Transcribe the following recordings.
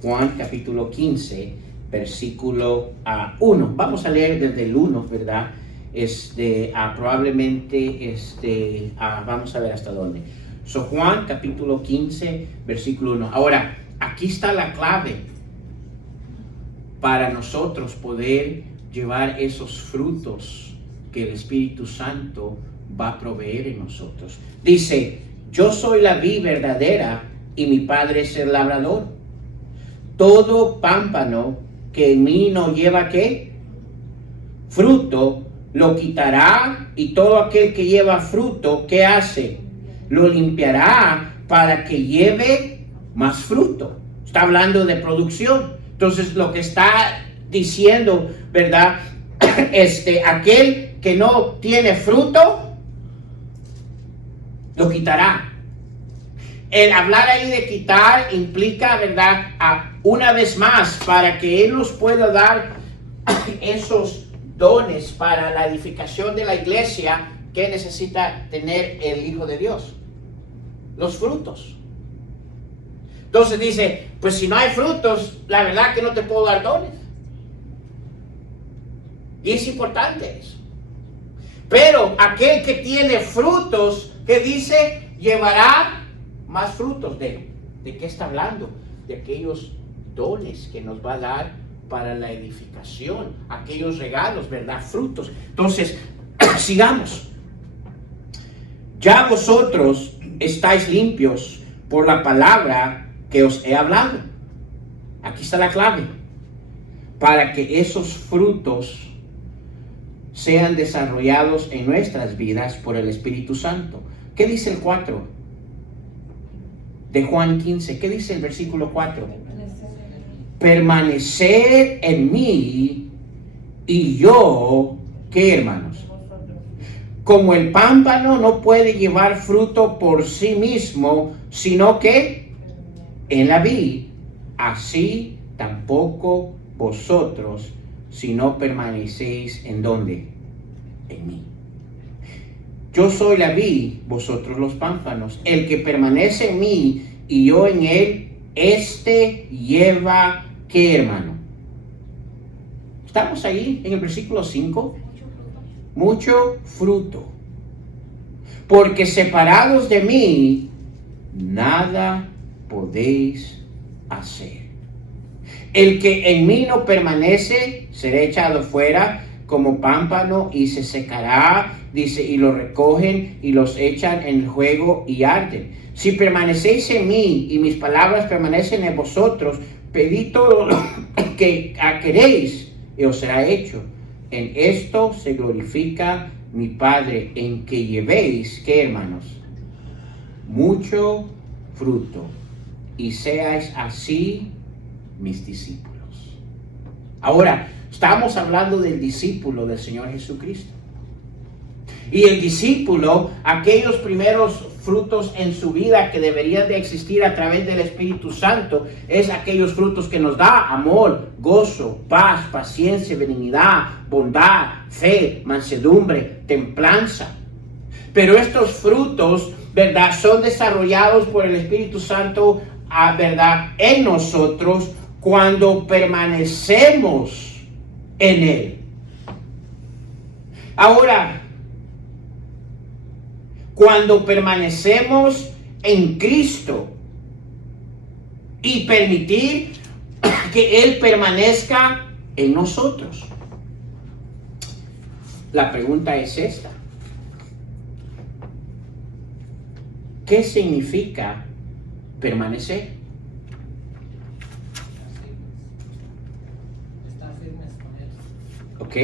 Juan capítulo 15, versículo 1. Vamos a leer desde el 1, ¿verdad? Probablemente, vamos a ver hasta dónde. Juan capítulo 15, versículo 1. Ahora, aquí está la clave para nosotros poder llevar esos frutos que el Espíritu Santo va a proveer en nosotros. Dice, yo soy la vid verdadera y mi Padre es el labrador. Todo pámpano que en mí no lleva ¿qué? Fruto, lo quitará, y todo aquel que lleva fruto, ¿qué hace? Lo limpiará para que lleve más fruto. Está hablando de producción. Entonces lo que está diciendo, ¿verdad? Aquel que no tiene fruto, lo quitará. El hablar ahí de quitar implica, ¿verdad? Una vez más, para que Él nos pueda dar esos dones para la edificación de la iglesia, que necesita tener el Hijo de Dios. Los frutos. Entonces dice, pues si no hay frutos, la verdad que no te puedo dar dones. Y es importante eso. Pero aquel que tiene frutos, que dice, llevará más frutos. ¿De qué está hablando? De aquellos dones que nos va a dar para la edificación, aquellos regalos, ¿verdad? Frutos. Entonces, sigamos. Ya vosotros estáis limpios por la palabra que os he hablado. Aquí está la clave. Para que esos frutos sean desarrollados en nuestras vidas por el Espíritu Santo. ¿Qué dice el 4 de Juan 15? ¿Qué dice el versículo 4? Permanecer en mí y yo, ¿qué, hermanos? Como el pámpano no puede llevar fruto por sí mismo, sino que en la vid, así tampoco vosotros, si no permanecéis en ¿dónde? En mí. Yo soy la vid, vosotros los pámpanos. El que permanece en mí y yo en él, lleva ¿qué, hermano? Estamos ahí en el versículo 5. Mucho fruto. Porque separados de mí, nada podéis hacer. El que en mí no permanece, será echado fuera como pámpano y se secará, dice, y lo recogen y los echan en el fuego y arden. Si permanecéis en mí y mis palabras permanecen en vosotros, pedid todo lo que queréis y os será hecho. En esto se glorifica mi Padre, en que llevéis, ¿qué, hermanos? Mucho fruto, y seáis así mis discípulos. Ahora, estamos hablando del discípulo del Señor Jesucristo. Y el discípulo, aquellos primeros frutos en su vida que deberían de existir a través del Espíritu Santo, es aquellos frutos que nos da amor, gozo, paz, paciencia, benignidad, bondad, fe, mansedumbre, templanza. Pero estos frutos, ¿verdad?, son desarrollados por el Espíritu Santo, ¿verdad?, en nosotros cuando permanecemos en Él. Ahora, cuando permanecemos en Cristo y permitir que Él permanezca en nosotros. La pregunta es esta. ¿Qué significa permanecer? Estar firmes con Él. ¿Ok?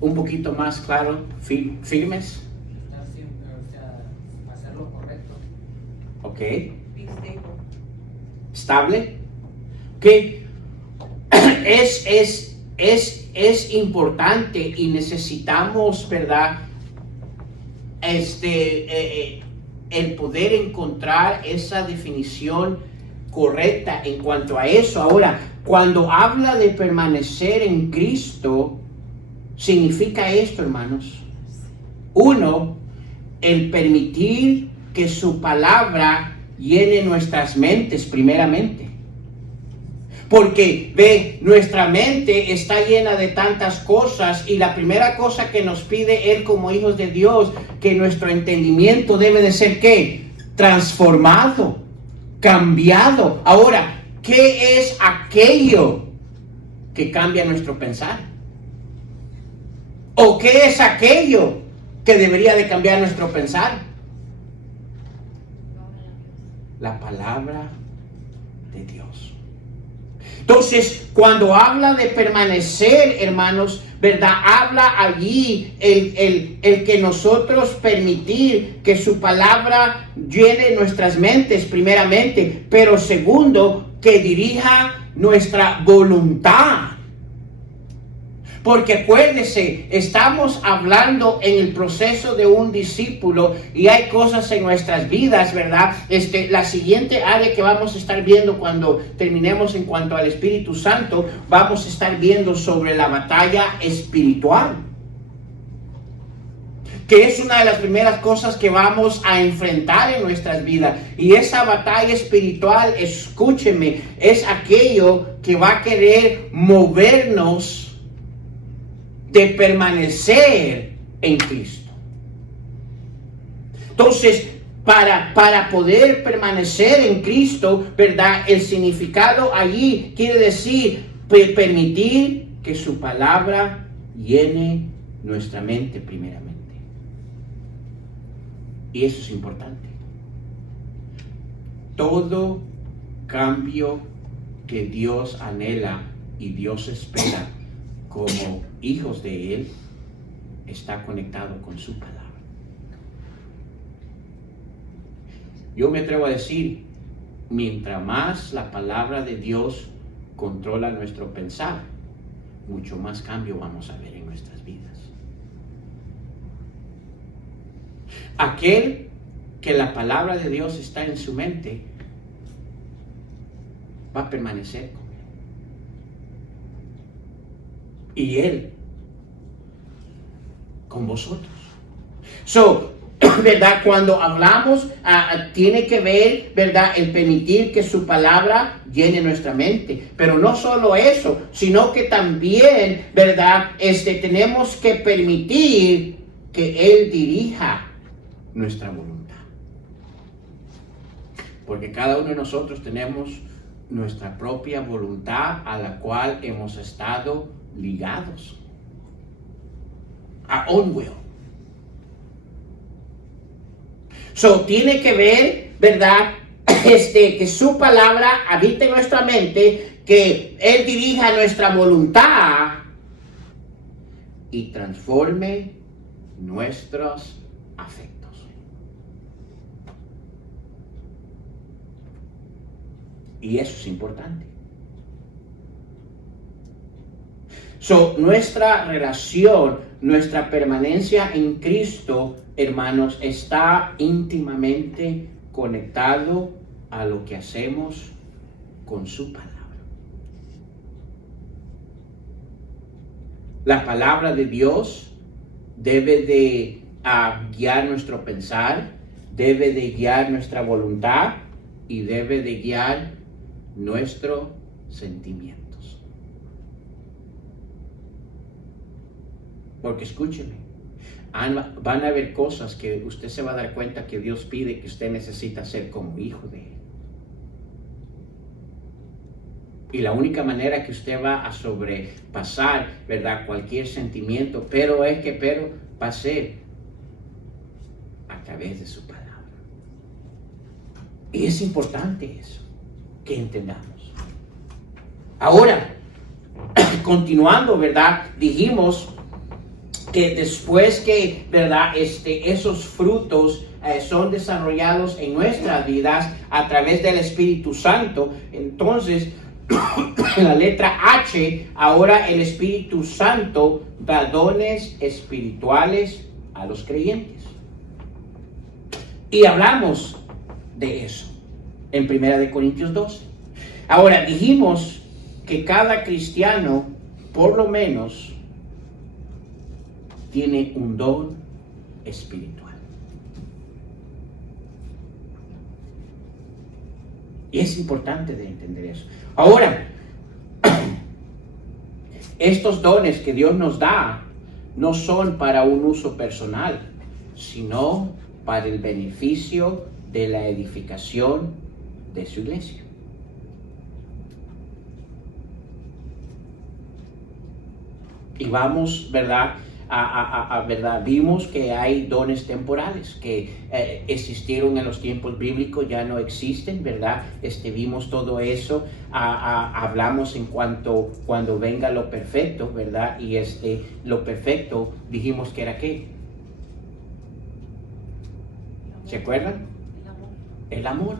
Un poquito más claro, firmes. Estar siempre, hacer lo correcto. ¿Ok? Estable. Que es importante y necesitamos, ¿verdad?, el poder encontrar esa definición correcta en cuanto a eso. Ahora, cuando habla de permanecer en Cristo, significa esto, hermanos. Uno, el permitir que su palabra llene nuestras mentes primeramente. Porque, ve, nuestra mente está llena de tantas cosas y la primera cosa que nos pide Él como hijos de Dios, que nuestro entendimiento debe de ser, ¿qué? Transformado, cambiado. Ahora, ¿qué es aquello que cambia nuestro pensar? ¿O qué es aquello que debería de cambiar nuestro pensar? La palabra de Dios. Entonces, cuando habla de permanecer, hermanos, ¿verdad? Habla allí el que nosotros permitir que su palabra llene nuestras mentes, primeramente, pero segundo, que dirija nuestra voluntad. Porque acuérdese, estamos hablando en el proceso de un discípulo y hay cosas en nuestras vidas, ¿verdad? La siguiente área que vamos a estar viendo cuando terminemos en cuanto al Espíritu Santo, vamos a estar viendo sobre la batalla espiritual. Que es una de las primeras cosas que vamos a enfrentar en nuestras vidas. Y esa batalla espiritual, escúcheme, es aquello que va a querer movernos de permanecer en Cristo. Entonces, para poder permanecer en Cristo, ¿verdad? El significado allí quiere decir permitir que su palabra llene nuestra mente primeramente. Y eso es importante. Todo cambio que Dios anhela y Dios espera como hijos de Él, está conectado con su palabra. Yo me atrevo a decir, mientras más la palabra de Dios controla nuestro pensar, mucho más cambio vamos a ver en nuestras vidas. Aquel que la palabra de Dios está en su mente, va a permanecer con Él. Y Él con vosotros. ¿Verdad? Cuando hablamos, tiene que ver, ¿verdad? El permitir que su palabra llene nuestra mente. Pero no solo eso, sino que también, ¿verdad? Tenemos que permitir que Él dirija nuestra voluntad. Porque cada uno de nosotros tenemos nuestra propia voluntad a la cual hemos estado ligados. Our own will. Tiene que ver, ¿verdad? Que su palabra habite en nuestra mente, que Él dirija nuestra voluntad y transforme nuestros afectos. Y eso es importante. Nuestra relación, nuestra permanencia en Cristo, hermanos, está íntimamente conectado a lo que hacemos con su palabra. La palabra de Dios debe de guiar nuestro pensar, debe de guiar nuestra voluntad y debe de guiar nuestros sentimientos. Porque escúcheme, van a haber cosas que usted se va a dar cuenta que Dios pide que usted necesita hacer como hijo de Él. Y la única manera que usted va a sobrepasar, ¿verdad? Cualquier sentimiento, pero va a ser a través de su palabra. Y es importante eso, que entendamos. Ahora, continuando, ¿verdad? Dijimos que después que, ¿verdad? Esos frutos son desarrollados en nuestras vidas a través del Espíritu Santo, entonces la letra H, ahora el Espíritu Santo da dones espirituales a los creyentes. Y hablamos de eso en 1 Corintios 12. Ahora dijimos que cada cristiano, por lo menos, tiene un don espiritual. Y es importante de entender eso. Ahora, estos dones que Dios nos da no son para un uso personal, sino para el beneficio de la edificación de su iglesia. Y vamos, ¿verdad? ¿Verdad? Vimos que hay dones temporales que existieron en los tiempos bíblicos, ya no existen, ¿verdad? Vimos todo eso, hablamos en cuando venga lo perfecto, ¿verdad? Y lo perfecto dijimos que era ¿qué? ¿Se acuerdan? El amor.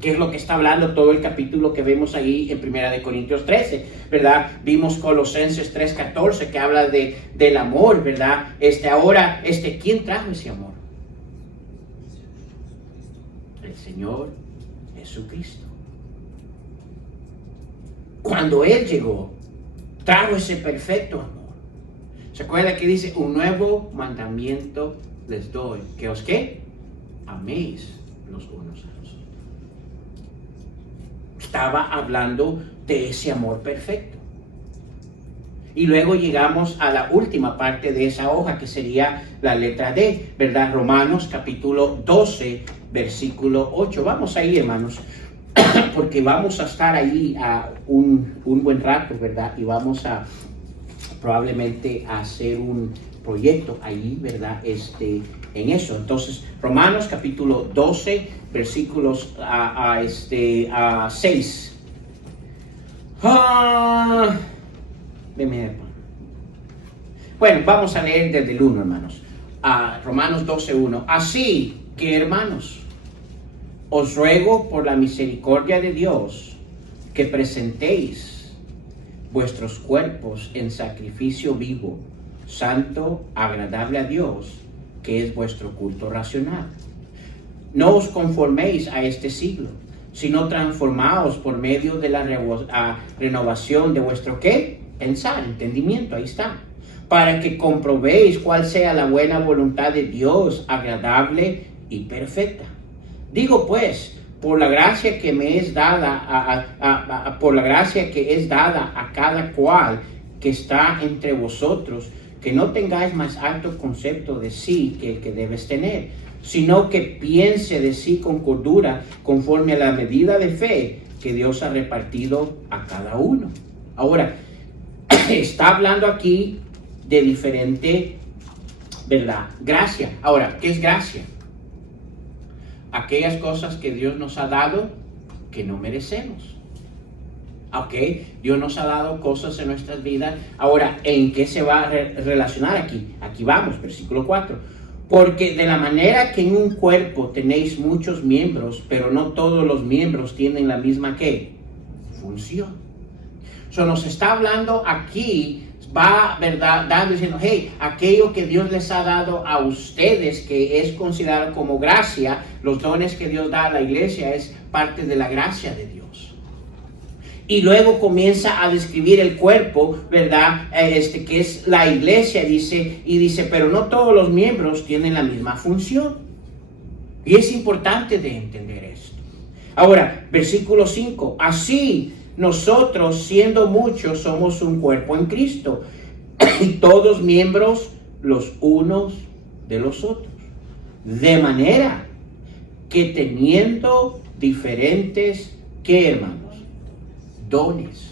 ¿Qué es lo que está hablando todo el capítulo que vemos ahí en 1 Corintios 13, ¿verdad? Vimos Colosenses 3:14 que habla del amor, ¿verdad? Ahora, ¿quién trajo ese amor? El Señor Jesucristo. Cuando Él llegó, trajo ese perfecto amor. ¿Se acuerda que dice, un nuevo mandamiento les doy? ¿Que os qué? Améis los unos a los otros. Estaba hablando de ese amor perfecto. Y luego llegamos a la última parte de esa hoja, que sería la letra D, ¿verdad? Romanos capítulo 12, versículo 8. Vamos ahí, hermanos, porque vamos a estar ahí un buen rato, ¿verdad? Y vamos a probablemente hacer un proyecto ahí, ¿verdad? En eso. Entonces, Romanos capítulo 12, versículos 6. Bueno, vamos a leer desde el 1, hermanos. Romanos 12:1. Así que, hermanos, os ruego por la misericordia de Dios que presentéis vuestros cuerpos en sacrificio vivo, santo, agradable a Dios, que es vuestro culto racional. No os conforméis a este siglo, sino transformaos por medio de la renovación de vuestro ¿qué? Pensar, entendimiento, ahí está. Para que comprobéis cuál sea la buena voluntad de Dios, agradable y perfecta. Digo pues, por la gracia que me es dada, por la gracia que es dada a cada cual que está entre vosotros, que no tengáis más alto concepto de sí que el que debes tener, sino que piense de sí con cordura, conforme a la medida de fe que Dios ha repartido a cada uno. Ahora, está hablando aquí de diferente, ¿verdad? Gracia. Ahora, ¿qué es gracia? Aquellas cosas que Dios nos ha dado que no merecemos. Ok, Dios nos ha dado cosas en nuestras vidas. Ahora, ¿en qué se va a relacionar aquí? Aquí vamos, versículo 4. Porque de la manera que en un cuerpo tenéis muchos miembros, pero no todos los miembros tienen la misma ¿qué? Función. Nos está hablando aquí, va, ¿verdad? Diciendo, hey, aquello que Dios les ha dado a ustedes, que es considerado como gracia, los dones que Dios da a la iglesia es parte de la gracia de Dios. Y luego comienza a describir el cuerpo, ¿verdad? Que es la iglesia, dice, pero no todos los miembros tienen la misma función. Y es importante de entender esto. Ahora, versículo 5. Así, nosotros, siendo muchos, somos un cuerpo en Cristo. Y todos miembros los unos de los otros. De manera que teniendo diferentes, ¿qué, hermanos? Dones.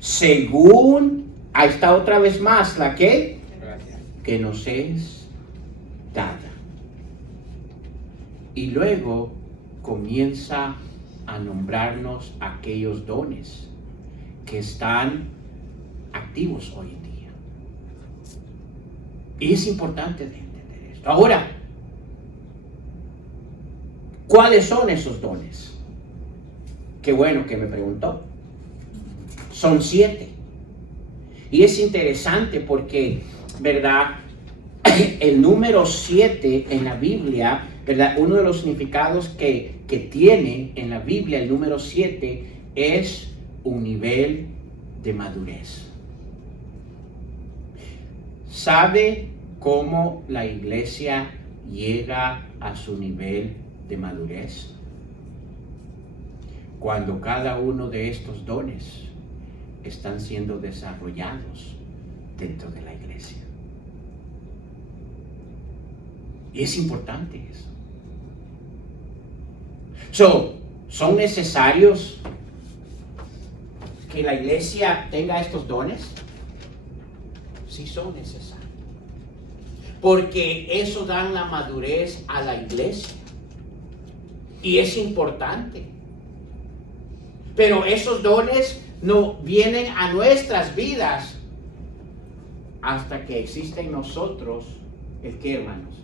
Según, ahí está otra vez más, la que nos es dada. Y luego comienza a nombrarnos aquellos dones que están activos hoy en día. Y es importante de entender esto. Ahora, ¿cuáles son esos dones? Qué bueno que me preguntó. Son 7. Y es interesante porque, ¿verdad? El número 7 en la Biblia, ¿verdad? Uno de los significados que tiene en la Biblia el número 7 es un nivel de madurez. ¿Sabe cómo la iglesia llega a su nivel de madurez? Cuando cada uno de estos dones están siendo desarrollados dentro de la iglesia. Y es importante eso. ¿Son necesarios que la iglesia tenga estos dones? Sí, son necesarios. Porque eso da la madurez a la iglesia. Y es importante. Pero esos dones no vienen a nuestras vidas hasta que existe en nosotros ¿el qué, hermanos?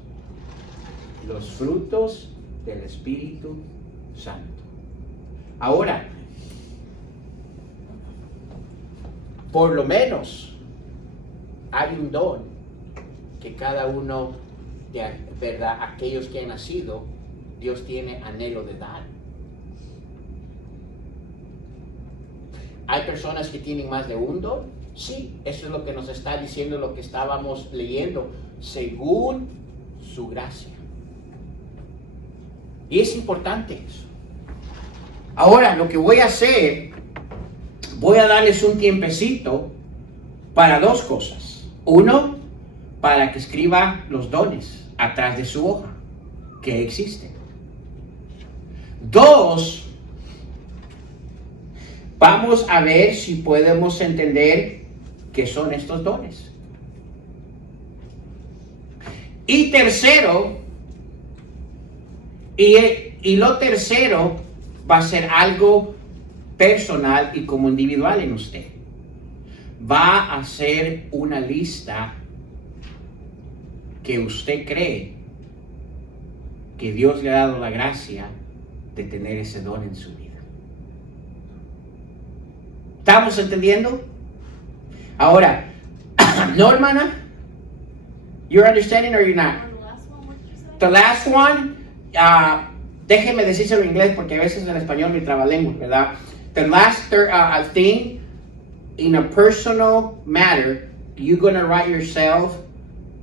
Los frutos del Espíritu Santo. Ahora, por lo menos hay un don que cada uno de, ¿verdad?, aquellos que han nacido, Dios tiene anhelo de dar. ¿Hay personas que tienen más de un don? Sí, eso es lo que nos está diciendo lo que estábamos leyendo, según su gracia. Y es importante eso. Ahora, lo que voy a hacer, voy a darles un tiempecito para dos cosas. Uno, para que escriba los dones atrás de su hoja, que existen. Dos, vamos a ver si podemos entender qué son estos dones. Y tercero, y lo tercero va a ser algo personal y como individual en usted. Va a hacer una lista que usted cree que Dios le ha dado la gracia de tener ese don en su vida. ¿Estamos entendiendo? Ahora, no, hermana? You're understanding or you're not? The last one, déjeme decírselo en inglés porque a veces en español me trabalengua, ¿verdad? The last thing, in a personal matter, you're going to write yourself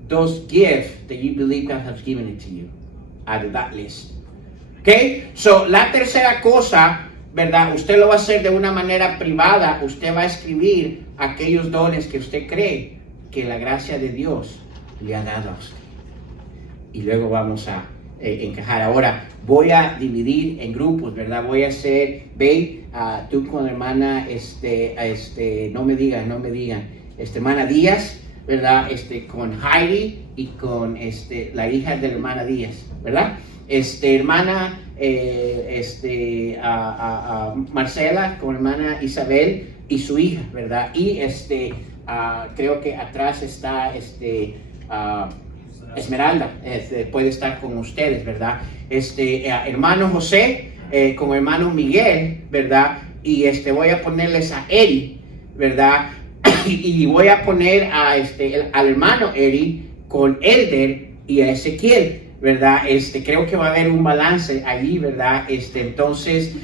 those gifts that you believe God has given it to you out of that list. Okay? So, la tercera cosa, ¿verdad? Usted lo va a hacer de una manera privada. Usted va a escribir aquellos dones que usted cree que la gracia de Dios le ha dado a usted. Y luego vamos a encajar. Ahora, voy a dividir en grupos, ¿verdad? Voy a hacer, ve, tú con la hermana, no me digan, hermana Díaz, ¿verdad? Con Heidi y con la hija de la hermana Díaz, ¿verdad? Hermana Marcela con hermana Isabel y su hija, ¿verdad? Y creo que atrás está Esmeralda, puede estar con ustedes, ¿verdad? Hermano José con hermano Miguel, ¿verdad? Y voy a ponerles a Eri, ¿verdad? y voy a poner al hermano Eri con Elder y a Ezequiel, ¿verdad? Creo que va a haber un balance allí, ¿verdad? Entonces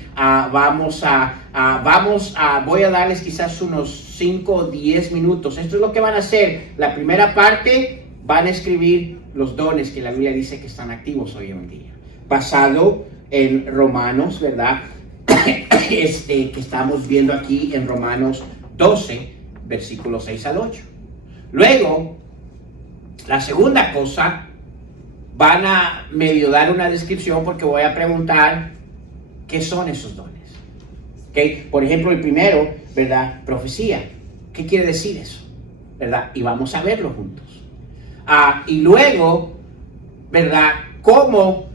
voy a darles quizás unos 5 o 10 minutos. Esto es lo que van a hacer. La primera parte van a escribir los dones que la Biblia dice que están activos hoy en día, basado en Romanos, ¿verdad? Que estamos viendo aquí en Romanos 12, versículos 6 al 8. Luego, la segunda cosa, van a medio dar una descripción porque voy a preguntar qué son esos dones. ¿Okay? Por ejemplo, el primero, ¿verdad? Profecía. ¿Qué quiere decir eso? ¿Verdad? Y vamos a verlo juntos. Y luego, ¿verdad? Como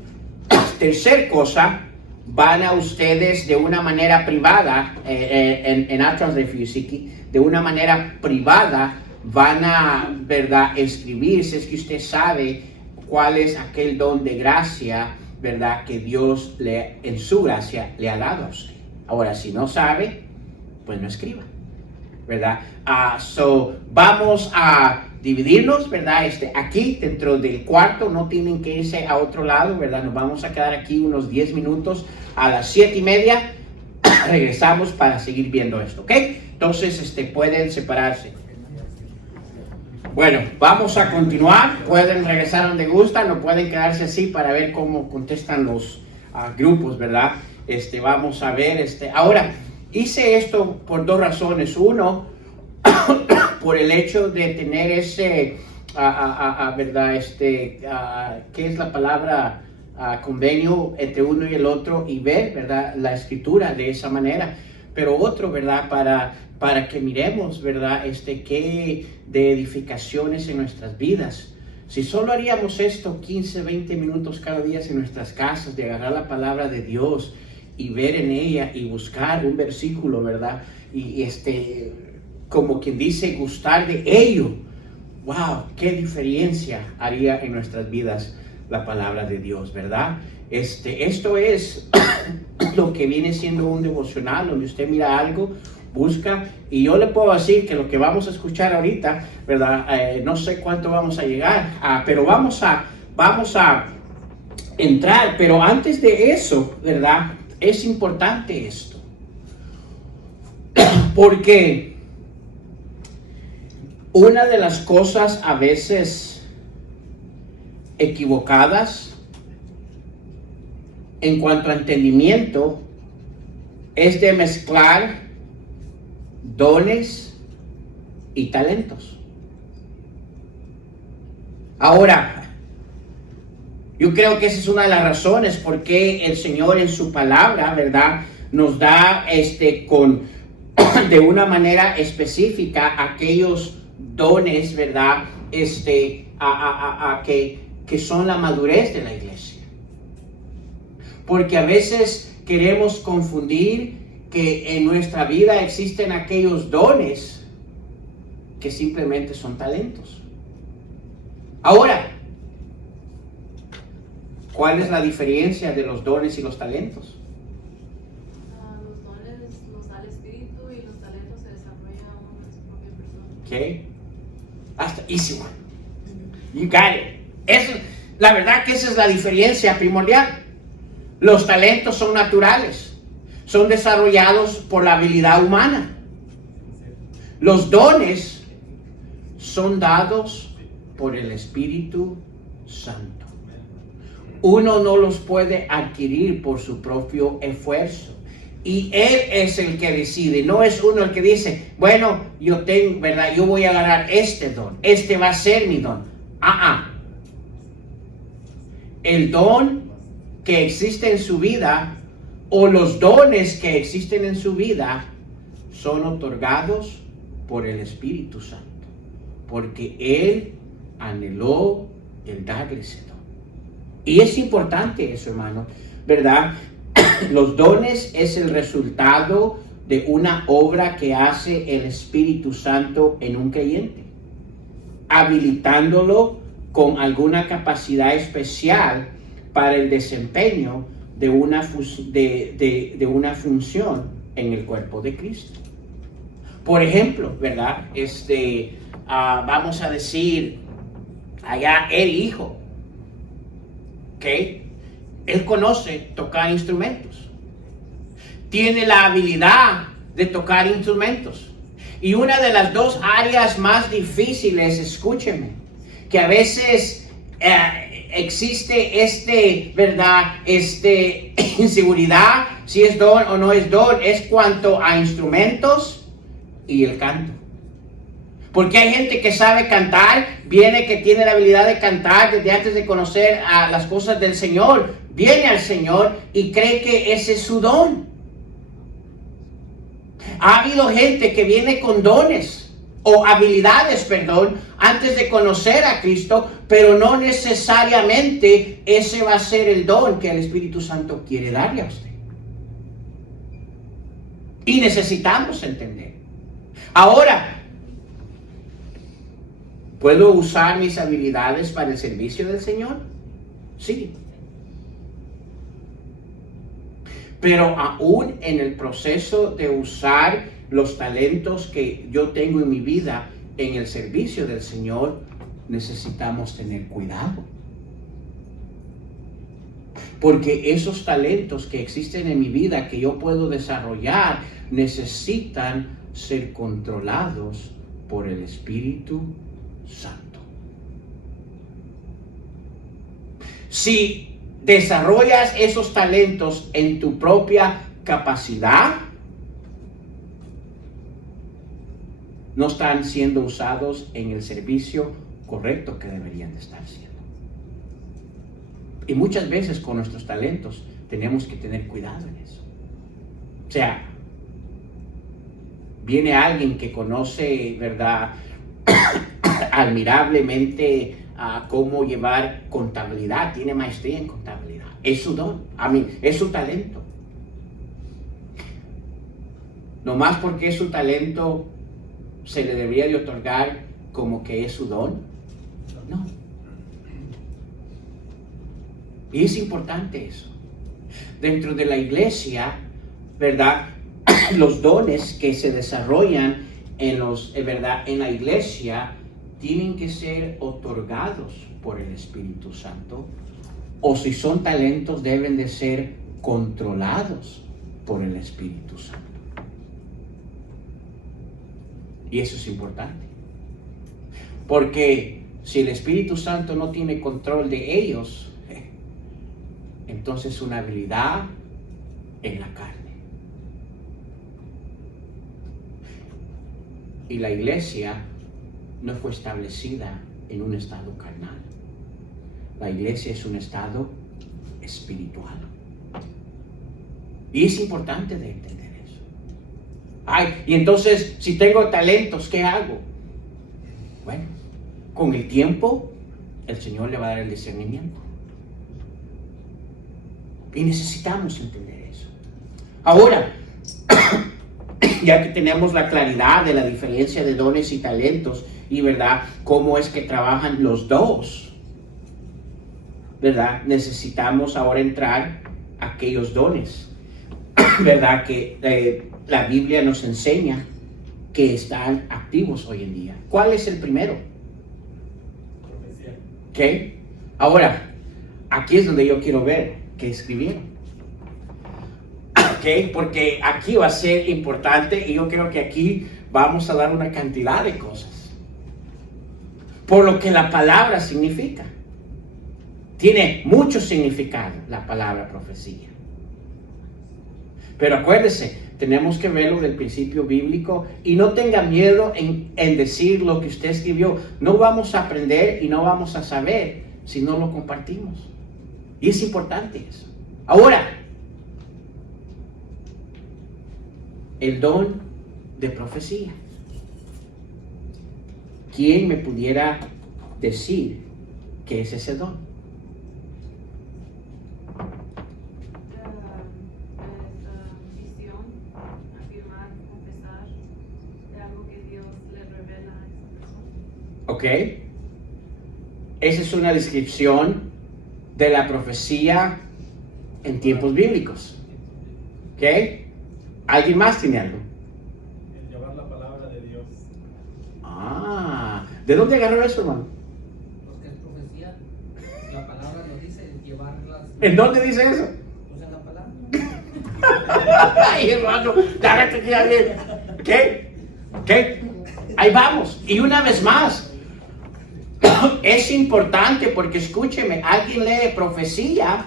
tercer cosa, van a ustedes de una manera privada, en Actos de Física, de una manera privada, van a, ¿verdad?, escribir, si es que usted sabe cuál es aquel don de gracia, ¿verdad?, que Dios en su gracia le ha dado a usted. Ahora, si no sabe, pues no escriba, ¿verdad? Vamos a dividirnos, ¿verdad? Aquí dentro del cuarto, no tienen que irse a otro lado, ¿verdad? Nos vamos a quedar aquí unos 10 minutos. A las 7:30 regresamos para seguir viendo esto, ¿ok? Entonces, pueden separarse. Bueno, vamos a continuar. Pueden regresar donde gustan o pueden quedarse así para ver cómo contestan los grupos, ¿verdad? Vamos a ver, ahora, hice esto por dos razones. Uno, por el hecho de tener ese, ¿verdad? ¿Qué es la palabra? Convenio entre uno y el otro y ver, ¿verdad? La escritura de esa manera. Pero otro, ¿verdad? Para que miremos, ¿verdad? Qué de edificaciones en nuestras vidas. Si solo haríamos esto 15, 20 minutos cada día en nuestras casas, de agarrar la palabra de Dios y ver en ella y buscar un versículo, ¿verdad? Y como quien dice, gustar de ello. ¡Wow! ¡Qué diferencia haría en nuestras vidas la palabra de Dios, ¿verdad? Esto es lo que viene siendo un devocional, donde usted mira algo, busca, y yo le puedo decir que lo que vamos a escuchar ahorita, ¿verdad? No sé cuánto vamos a llegar, pero vamos a entrar, pero antes de eso, ¿verdad? Es importante esto, porque una de las cosas a veces equivocadas en cuanto a entendimiento es de mezclar dones y talentos. Ahora, yo creo que esa es una de las razones por qué el Señor en su palabra, ¿verdad?, nos da de una manera específica aquellos dones, ¿verdad?, que son la madurez de la iglesia. Porque a veces queremos confundir que en nuestra vida existen aquellos dones que simplemente son talentos. Ahora, ¿cuál es la diferencia de los dones y los talentos? Los dones los da el Espíritu y los talentos se desarrollan uno en su propia persona. Okay. That's the easy one. You got it. La verdad que esa es la diferencia primordial. Los talentos son naturales, son desarrollados por la habilidad humana. Los dones son dados por el Espíritu Santo. Uno no los puede adquirir por su propio esfuerzo. Y Él es el que decide, no es uno el que dice, bueno, yo voy a agarrar este don, este va a ser mi don. El don que existe en su vida o los dones que existen en su vida son otorgados por el Espíritu Santo, porque Él anheló el darle ese don. Y es importante eso, hermano, ¿verdad? Los dones es el resultado de una obra que hace el Espíritu Santo en un creyente, habilitándolo con alguna capacidad especial para el desempeño de una función en el cuerpo de Cristo. Por ejemplo, ¿verdad? Vamos a decir, allá el hijo, ¿ok? Él conoce tocar instrumentos, tiene la habilidad de tocar instrumentos. Y una de las dos áreas más difíciles, escúcheme, que a veces existe ¿verdad? Inseguridad, si es don o no es don, es cuanto a instrumentos y el canto. Porque hay gente que sabe cantar, que tiene la habilidad de cantar desde antes de conocer las cosas del Señor, viene al Señor y cree que ese es su don. Ha habido gente que viene con dones o habilidades, antes de conocer a Cristo, pero no necesariamente ese va a ser el don que el Espíritu Santo quiere darle a usted. Y necesitamos entender. Ahora, ¿puedo usar mis habilidades para el servicio del Señor? Sí. Pero aún en el proceso de usar los talentos que yo tengo en mi vida en el servicio del Señor, necesitamos tener cuidado. Porque esos talentos que existen en mi vida, que yo puedo desarrollar, necesitan ser controlados por el Espíritu Santo. Si desarrollas esos talentos en tu propia capacidad, no están siendo usados en el servicio correcto que deberían de estar siendo. Y muchas veces con nuestros talentos tenemos que tener cuidado en eso. O sea, viene alguien que conoce, ¿verdad?, admirablemente cómo llevar contabilidad, tiene maestría en contabilidad. Es su don, es su talento. No más porque es su talento se le debería de otorgar como que es su don. No. Y es importante eso. Dentro de la iglesia, ¿verdad?, los dones que se desarrollan ¿verdad?, en la iglesia tienen que ser otorgados por el Espíritu Santo, o si son talentos deben de ser controlados por el Espíritu Santo. Y eso es importante, porque si el Espíritu Santo no tiene control de ellos, entonces es una habilidad en la carne. Y la iglesia no fue establecida en un estado carnal. La iglesia es un estado espiritual. Y es importante de entender eso. Y entonces, si tengo talentos, ¿qué hago? Bueno, con el tiempo, el Señor le va a dar el discernimiento. Y necesitamos entender eso. Ahora, ya que tenemos la claridad de la diferencia de dones y talentos, y verdad, cómo es que trabajan los dos, verdad, necesitamos ahora entrar a aquellos dones, verdad, que la Biblia nos enseña que están activos hoy en día. ¿Cuál es el primero? ¿Ok? Ahora, aquí es donde yo quiero ver qué escribieron. ¿Ok? Porque aquí va a ser importante y yo creo que aquí vamos a dar una cantidad de cosas. Por lo que la palabra significa. Tiene mucho significado la palabra profecía. Pero acuérdese, tenemos que verlo del principio bíblico y no tenga miedo en decir lo que usted escribió. No vamos a aprender y no vamos a saber si no lo compartimos. Y es importante eso. Ahora, el don de profecía. ¿Quién me pudiera decir qué es ese don? Visión, afirmar, confesar de algo que Dios le revela a esa persona. ¿Ok? Esa es una descripción de la profecía en tiempos bíblicos. ¿Ok? ¿Alguien más tiene algo? El llevar la palabra de Dios. ¿De dónde agarró eso, hermano? Porque es profecía, la palabra lo dice, llevarlas. ¿En dónde dice eso? Pues en la palabra. Ay, hermano, cállate que ya bien. ¿Qué? Ahí vamos. Y una vez más, es importante porque escúcheme, alguien lee profecía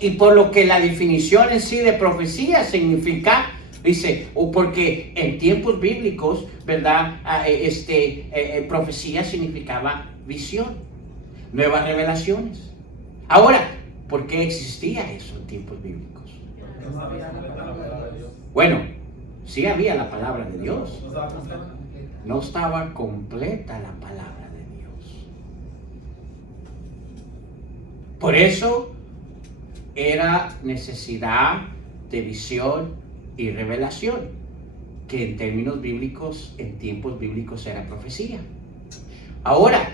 y por lo que la definición en sí de profecía significa, dice, o porque en tiempos bíblicos, ¿verdad? Profecía significaba visión, nuevas revelaciones. Ahora, ¿por qué existía eso en tiempos bíblicos? Porque no había la palabra de Dios. Bueno, sí había la palabra de Dios. No estaba completa. No estaba completa la palabra de Dios. Por eso era necesidad de visión y revelación, que en términos bíblicos, en tiempos bíblicos era profecía. Ahora,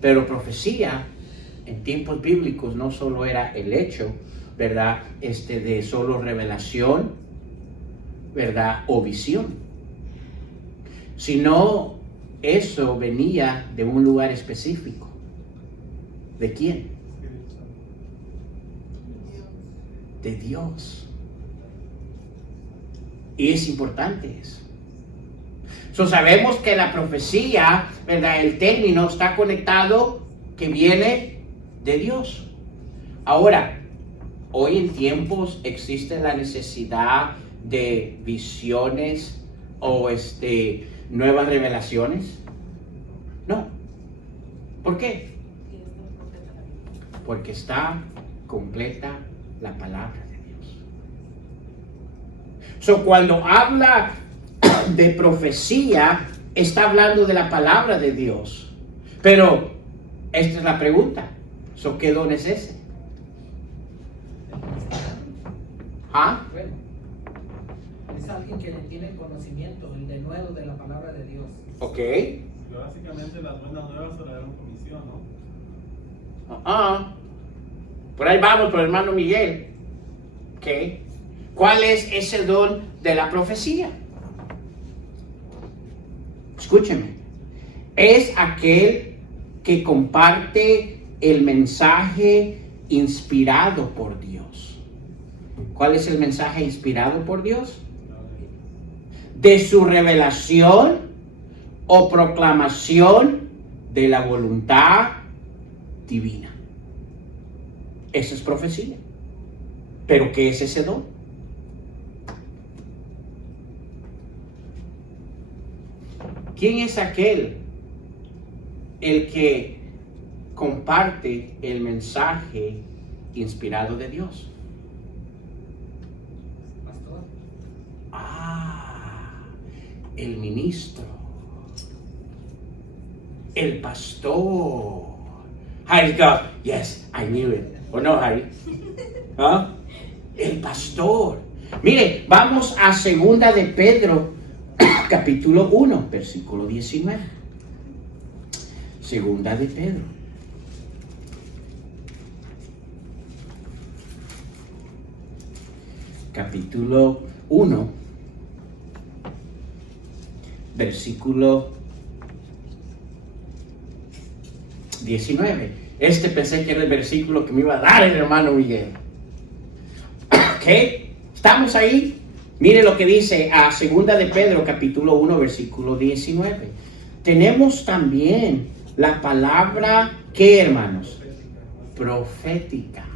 pero profecía en tiempos bíblicos no solo era el hecho, ¿verdad? De solo revelación, ¿verdad? O visión, sino eso venía de un lugar específico. ¿De quién? De Dios. Y es importante eso. Sabemos que la profecía, ¿verdad? El término está conectado que viene de Dios. Ahora, hoy en tiempos existe la necesidad de visiones o nuevas revelaciones? No. ¿Por qué? Porque está completa la palabra de Dios. So, cuando habla de profecía, está hablando de la palabra de Dios. Pero esta es la pregunta. So, ¿qué don es ese? ¿Ah? Bueno, es alguien que tiene el conocimiento, el denuedo de la palabra de Dios. Ok. Básicamente las buenas nuevas se la dieron comisión, ¿no? Por ahí vamos, por el hermano Miguel. Ok. ¿Cuál es ese don de la profecía? Escúcheme. Es aquel que comparte el mensaje inspirado por Dios. ¿Cuál es el mensaje inspirado por Dios? De su revelación o proclamación de la voluntad divina. Esa es profecía. ¿Pero qué es ese don? ¿Quién es aquel el que comparte el mensaje inspirado de Dios? Pastor. El ministro, el pastor. Harry goes, yes, I knew it. ¿O no, Harry? ¿Ah? El pastor. Mire, vamos a 2 de Pedro, capítulo 1, versículo 19. 2 de Pedro. Capítulo 1, versículo 19. Pensé que era el versículo que me iba a dar el hermano Miguel. ¿Ok? ¿Estamos ahí? Mire lo que dice a 2 de Pedro, capítulo 1, versículo 19. Tenemos también la palabra, ¿qué, hermanos? Profética.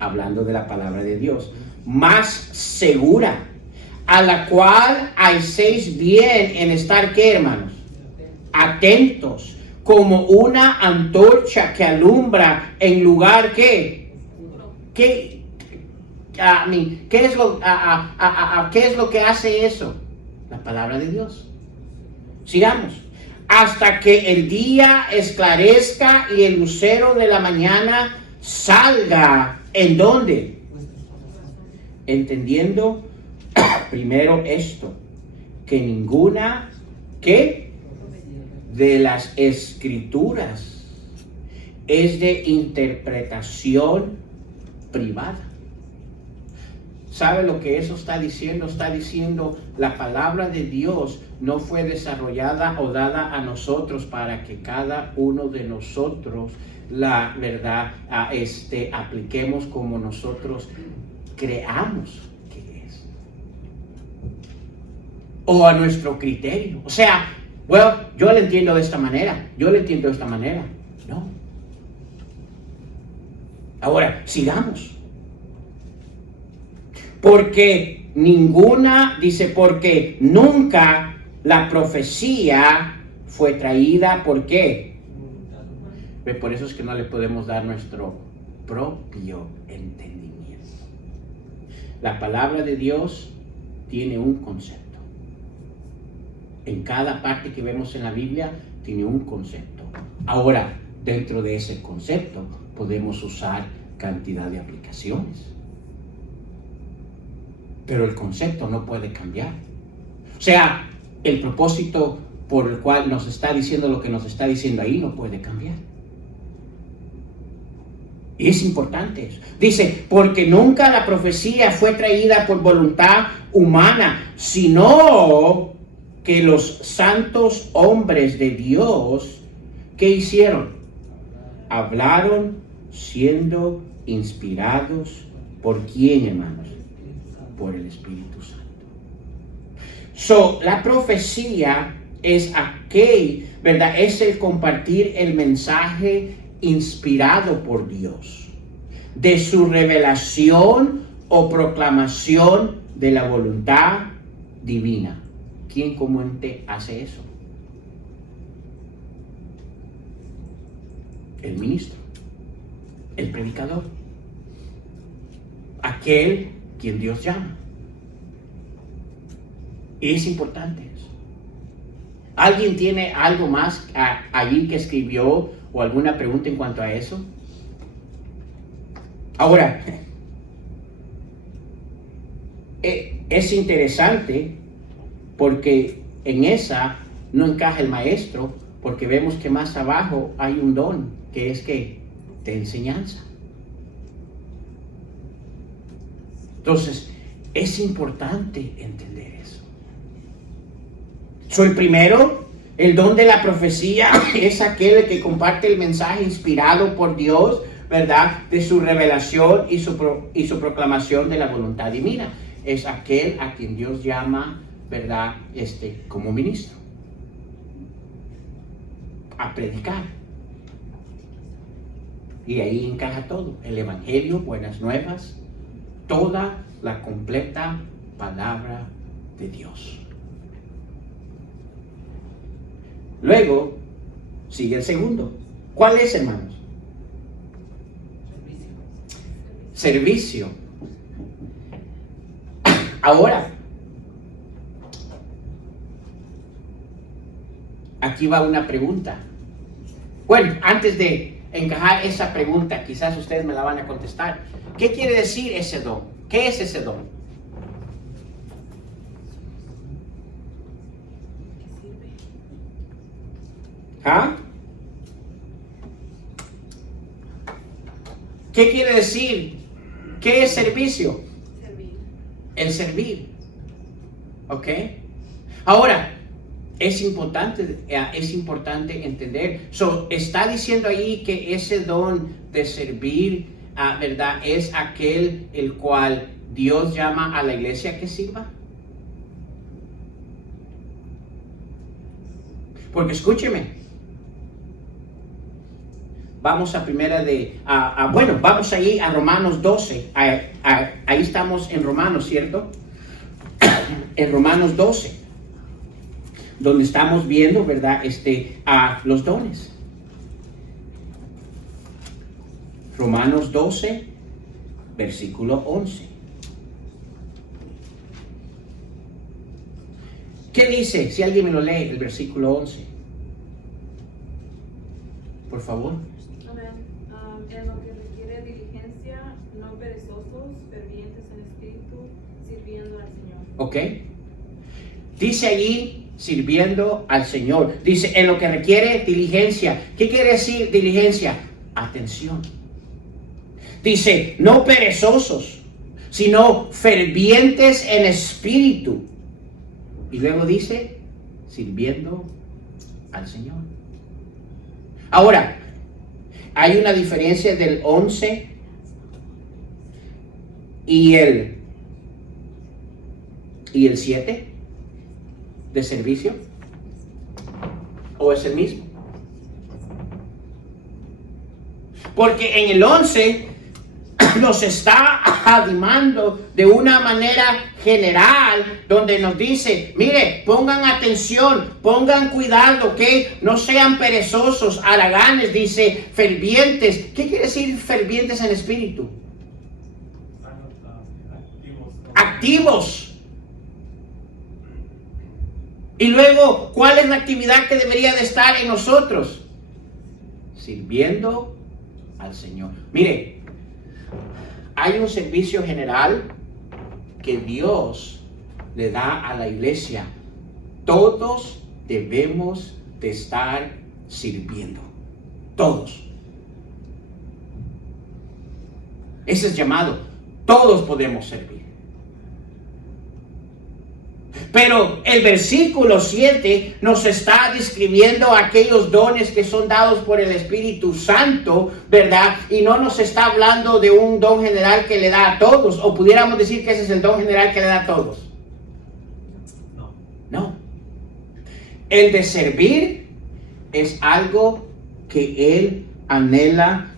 Hablando de la palabra de Dios. Más segura, a la cual hacéis bien en estar, ¿qué, hermanos? Atentos, como una antorcha que alumbra en lugar ¿qué? ¿Qué es lo que hace eso? La palabra de Dios. Sigamos. Hasta que el día esclarezca y el lucero de la mañana salga. ¿En dónde? Entendiendo primero esto, que ninguna ¿qué? De las escrituras es de interpretación privada. ¿Sabe lo que eso está diciendo? Está diciendo la palabra de Dios no fue desarrollada o dada a nosotros para que cada uno de nosotros la verdad apliquemos como nosotros creamos que es, o a nuestro criterio. O sea, yo lo entiendo de esta manera, no. Ahora, sigamos. Porque porque nunca la profecía fue traída, ¿por qué? Por eso es que no le podemos dar nuestro propio entendimiento. La palabra de Dios tiene un concepto. En cada parte que vemos en la Biblia tiene un concepto. Ahora, dentro de ese concepto podemos usar cantidad de aplicaciones. Pero el concepto no puede cambiar. O sea, el propósito por el cual nos está diciendo lo que nos está diciendo ahí no puede cambiar. Y es importante eso. Dice, porque nunca la profecía fue traída por voluntad humana, sino que los santos hombres de Dios, ¿qué hicieron? Hablaron siendo inspirados ¿por quién, hermanos? Por el Espíritu Santo. La profecía es ¿verdad? Es el compartir el mensaje inspirado por Dios, de su revelación o proclamación de la voluntad divina. ¿quién comúnmente hace eso? El ministro, el predicador, aquel quien Dios llama. Es importante eso. ¿Alguien tiene algo más allí que escribió o alguna pregunta en cuanto a eso? Ahora, es interesante porque en esa no encaja el maestro, porque vemos que más abajo hay un don que es que de enseñanza. Entonces, es importante entender eso. Soy primero, el don de la profecía es aquel que comparte el mensaje inspirado por Dios, ¿verdad? De su revelación y su proclamación de la voluntad divina. Es aquel a quien Dios llama, ¿verdad? Como ministro. A predicar. Y ahí encaja todo. El evangelio, buenas nuevas, toda la completa palabra de Dios. Luego, sigue el segundo. ¿Cuál es, hermanos? Servicio. Ahora, aquí va una pregunta. Bueno, antes de encajar esa pregunta, quizás ustedes me la van a contestar. ¿Qué quiere decir ese don? ¿Qué es ese don? ¿Ah? ¿Qué quiere decir? ¿Qué es servicio? Servir. El servir. ¿Ok? Ahora, es importante entender. Está diciendo ahí que ese don de servir, ¿verdad? Es aquel el cual Dios llama a la iglesia que sirva. Porque escúcheme. Vamos a primera vamos ahí a Romanos 12. Ahí estamos en Romanos, ¿cierto? En Romanos 12. Donde estamos viendo, ¿verdad? Los dones. Romanos 12, versículo 11. ¿Qué dice? Si alguien me lo lee, el versículo 11. Por favor. En lo que requiere diligencia, no perezosos, fervientes en espíritu, sirviendo al Señor. ¿Ok? Dice allí, sirviendo al Señor. Dice, en lo que requiere diligencia. ¿Qué quiere decir diligencia? Atención. Dice, no perezosos, sino fervientes en espíritu. Y luego dice, sirviendo al Señor. Ahora, hay una diferencia del 11 y el 7 de servicio, ¿o es el mismo? Porque en el 11 nos está animando de una manera general, donde nos dice, mire, pongan atención, pongan cuidado, que no sean perezosos, haraganes, dice, fervientes. ¿Qué quiere decir fervientes en espíritu? Activos. Y luego, ¿cuál es la actividad que debería de estar en nosotros? Sirviendo al Señor. Mire, hay un servicio general que Dios le da a la iglesia. Todos debemos de estar sirviendo. Todos. Ese es llamado. Todos podemos servir. Pero el versículo 7 nos está describiendo aquellos dones que son dados por el Espíritu Santo, ¿verdad? Y no nos está hablando de un don general que le da a todos, o pudiéramos decir que ese es el don general que le da a todos. No. El de servir es algo que Él anhela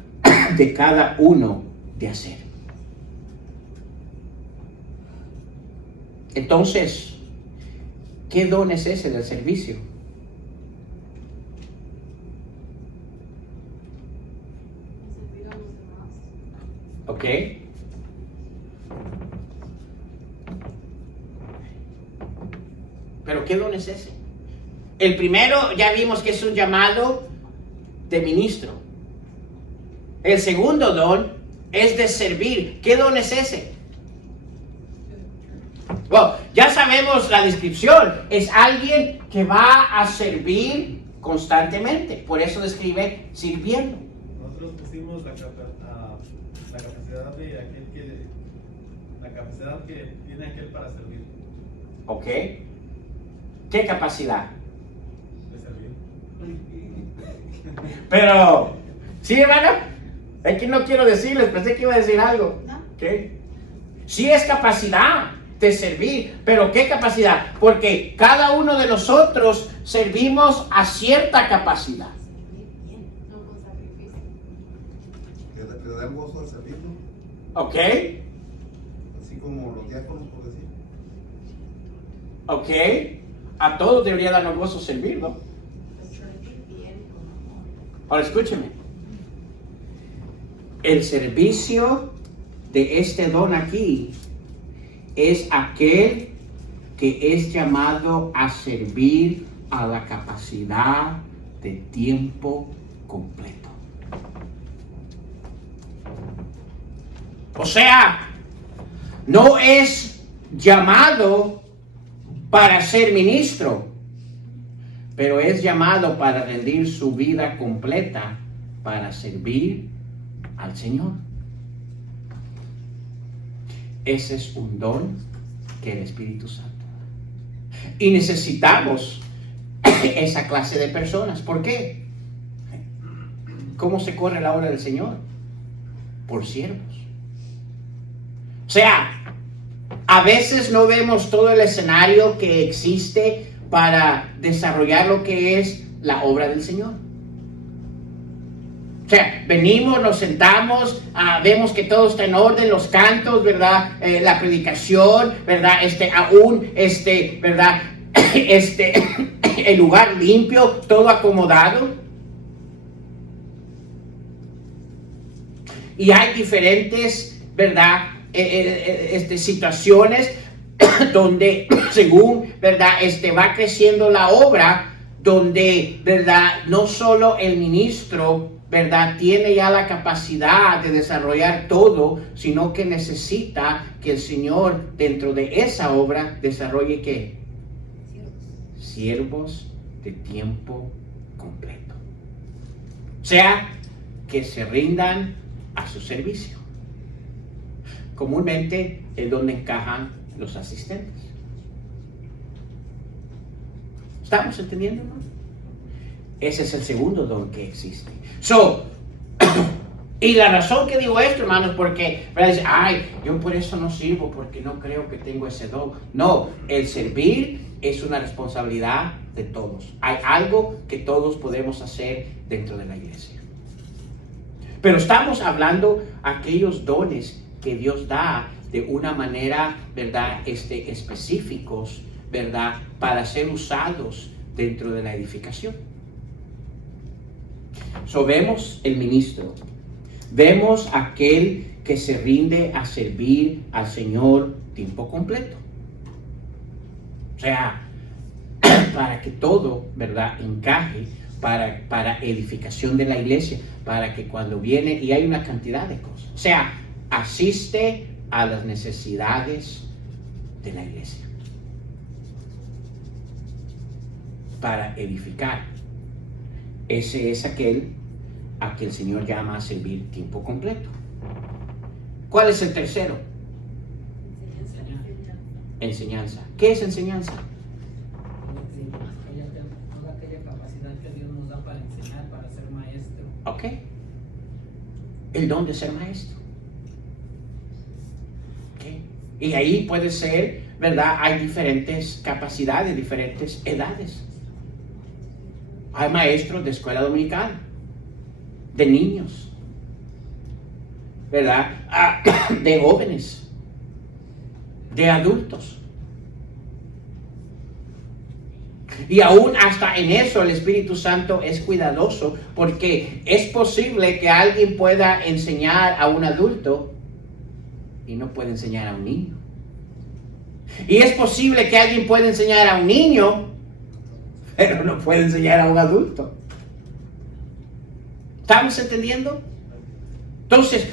de cada uno de hacer. Entonces, ¿qué don es ese del servicio? Servir a los demás. ¿Ok? Pero ¿qué don es ese? El primero ya vimos que es un llamado de ministro. El segundo don es de servir. ¿Qué don es ese? Bueno, ya sabemos la descripción. Es alguien que va a servir constantemente. Por eso describe sirviendo. Nosotros pusimos la capacidad de aquel la capacidad que tiene aquel para servir. ¿Ok? ¿Qué capacidad? De servir. Pero, ¿sí, hermano? Es que no quiero decirles, pensé que iba a decir algo. No. ¿Ok? Sí es capacidad de servir, pero ¿qué capacidad? Porque cada uno de nosotros servimos a cierta capacidad. No con sacrificio. Que le den gozo al servirlo, ¿Ok? así como los diáconos, por decir. ¿Ok? A todos debería darnos gozo servirlo. Ahora escúcheme. El servicio de este don aquí es aquel que es llamado a servir a la capacidad de tiempo completo. O sea, no es llamado para ser ministro, pero es llamado para rendir su vida completa para servir al Señor. Ese es un don que el Espíritu Santo da. Y necesitamos esa clase de personas. ¿Por qué? ¿Cómo se corre la obra del Señor? Por siervos. O sea, a veces no vemos todo el escenario que existe para desarrollar lo que es la obra del Señor. O sea, venimos, nos sentamos, vemos que todo está en orden, los cantos, ¿verdad? La predicación, ¿verdad? ¿Verdad? El lugar limpio, todo acomodado. Y hay diferentes, ¿verdad? Situaciones donde, según, ¿verdad? Va creciendo la obra, donde, ¿verdad? No solo el ministro, ¿verdad? Tiene ya la capacidad de desarrollar todo, sino que necesita que el Señor dentro de esa obra desarrolle ¿qué? Siervos de tiempo completo. O sea, que se rindan a su servicio. Comúnmente es donde encajan los asistentes. ¿Estamos entendiendo, no? Ese es el segundo don que existe. Y la razón que digo esto, hermanos, porque dice, ay, yo por eso no sirvo, porque no creo que tengo ese don. No, el servir es una responsabilidad de todos. Hay algo que todos podemos hacer dentro de la iglesia. Pero estamos hablando aquellos dones que Dios da de una manera, ¿verdad? Específicos, ¿verdad? Para ser usados dentro de la edificación. Vemos el ministro, vemos aquel que se rinde a servir al Señor tiempo completo. O sea, para que todo, ¿verdad? Encaje para edificación de la iglesia, para que cuando viene, y hay una cantidad de cosas. O sea, asiste a las necesidades de la iglesia para edificar. Ese es aquel a que el Señor llama a servir tiempo completo. ¿Cuál es el tercero? Enseñanza. ¿Qué es enseñanza? Toda aquella capacidad que Dios nos da para enseñar, para ser maestro. Ok. El don de ser maestro. Okay. Y ahí puede ser, ¿verdad? Hay diferentes capacidades, diferentes edades. Hay maestros de escuela dominical, de niños, ¿verdad? De jóvenes, de adultos. Y aún hasta en eso el Espíritu Santo es cuidadoso, porque es posible que alguien pueda enseñar a un adulto y no puede enseñar a un niño. Y es posible que alguien pueda enseñar a un niño, pero no puede enseñar a un adulto. ¿Estamos entendiendo? Entonces,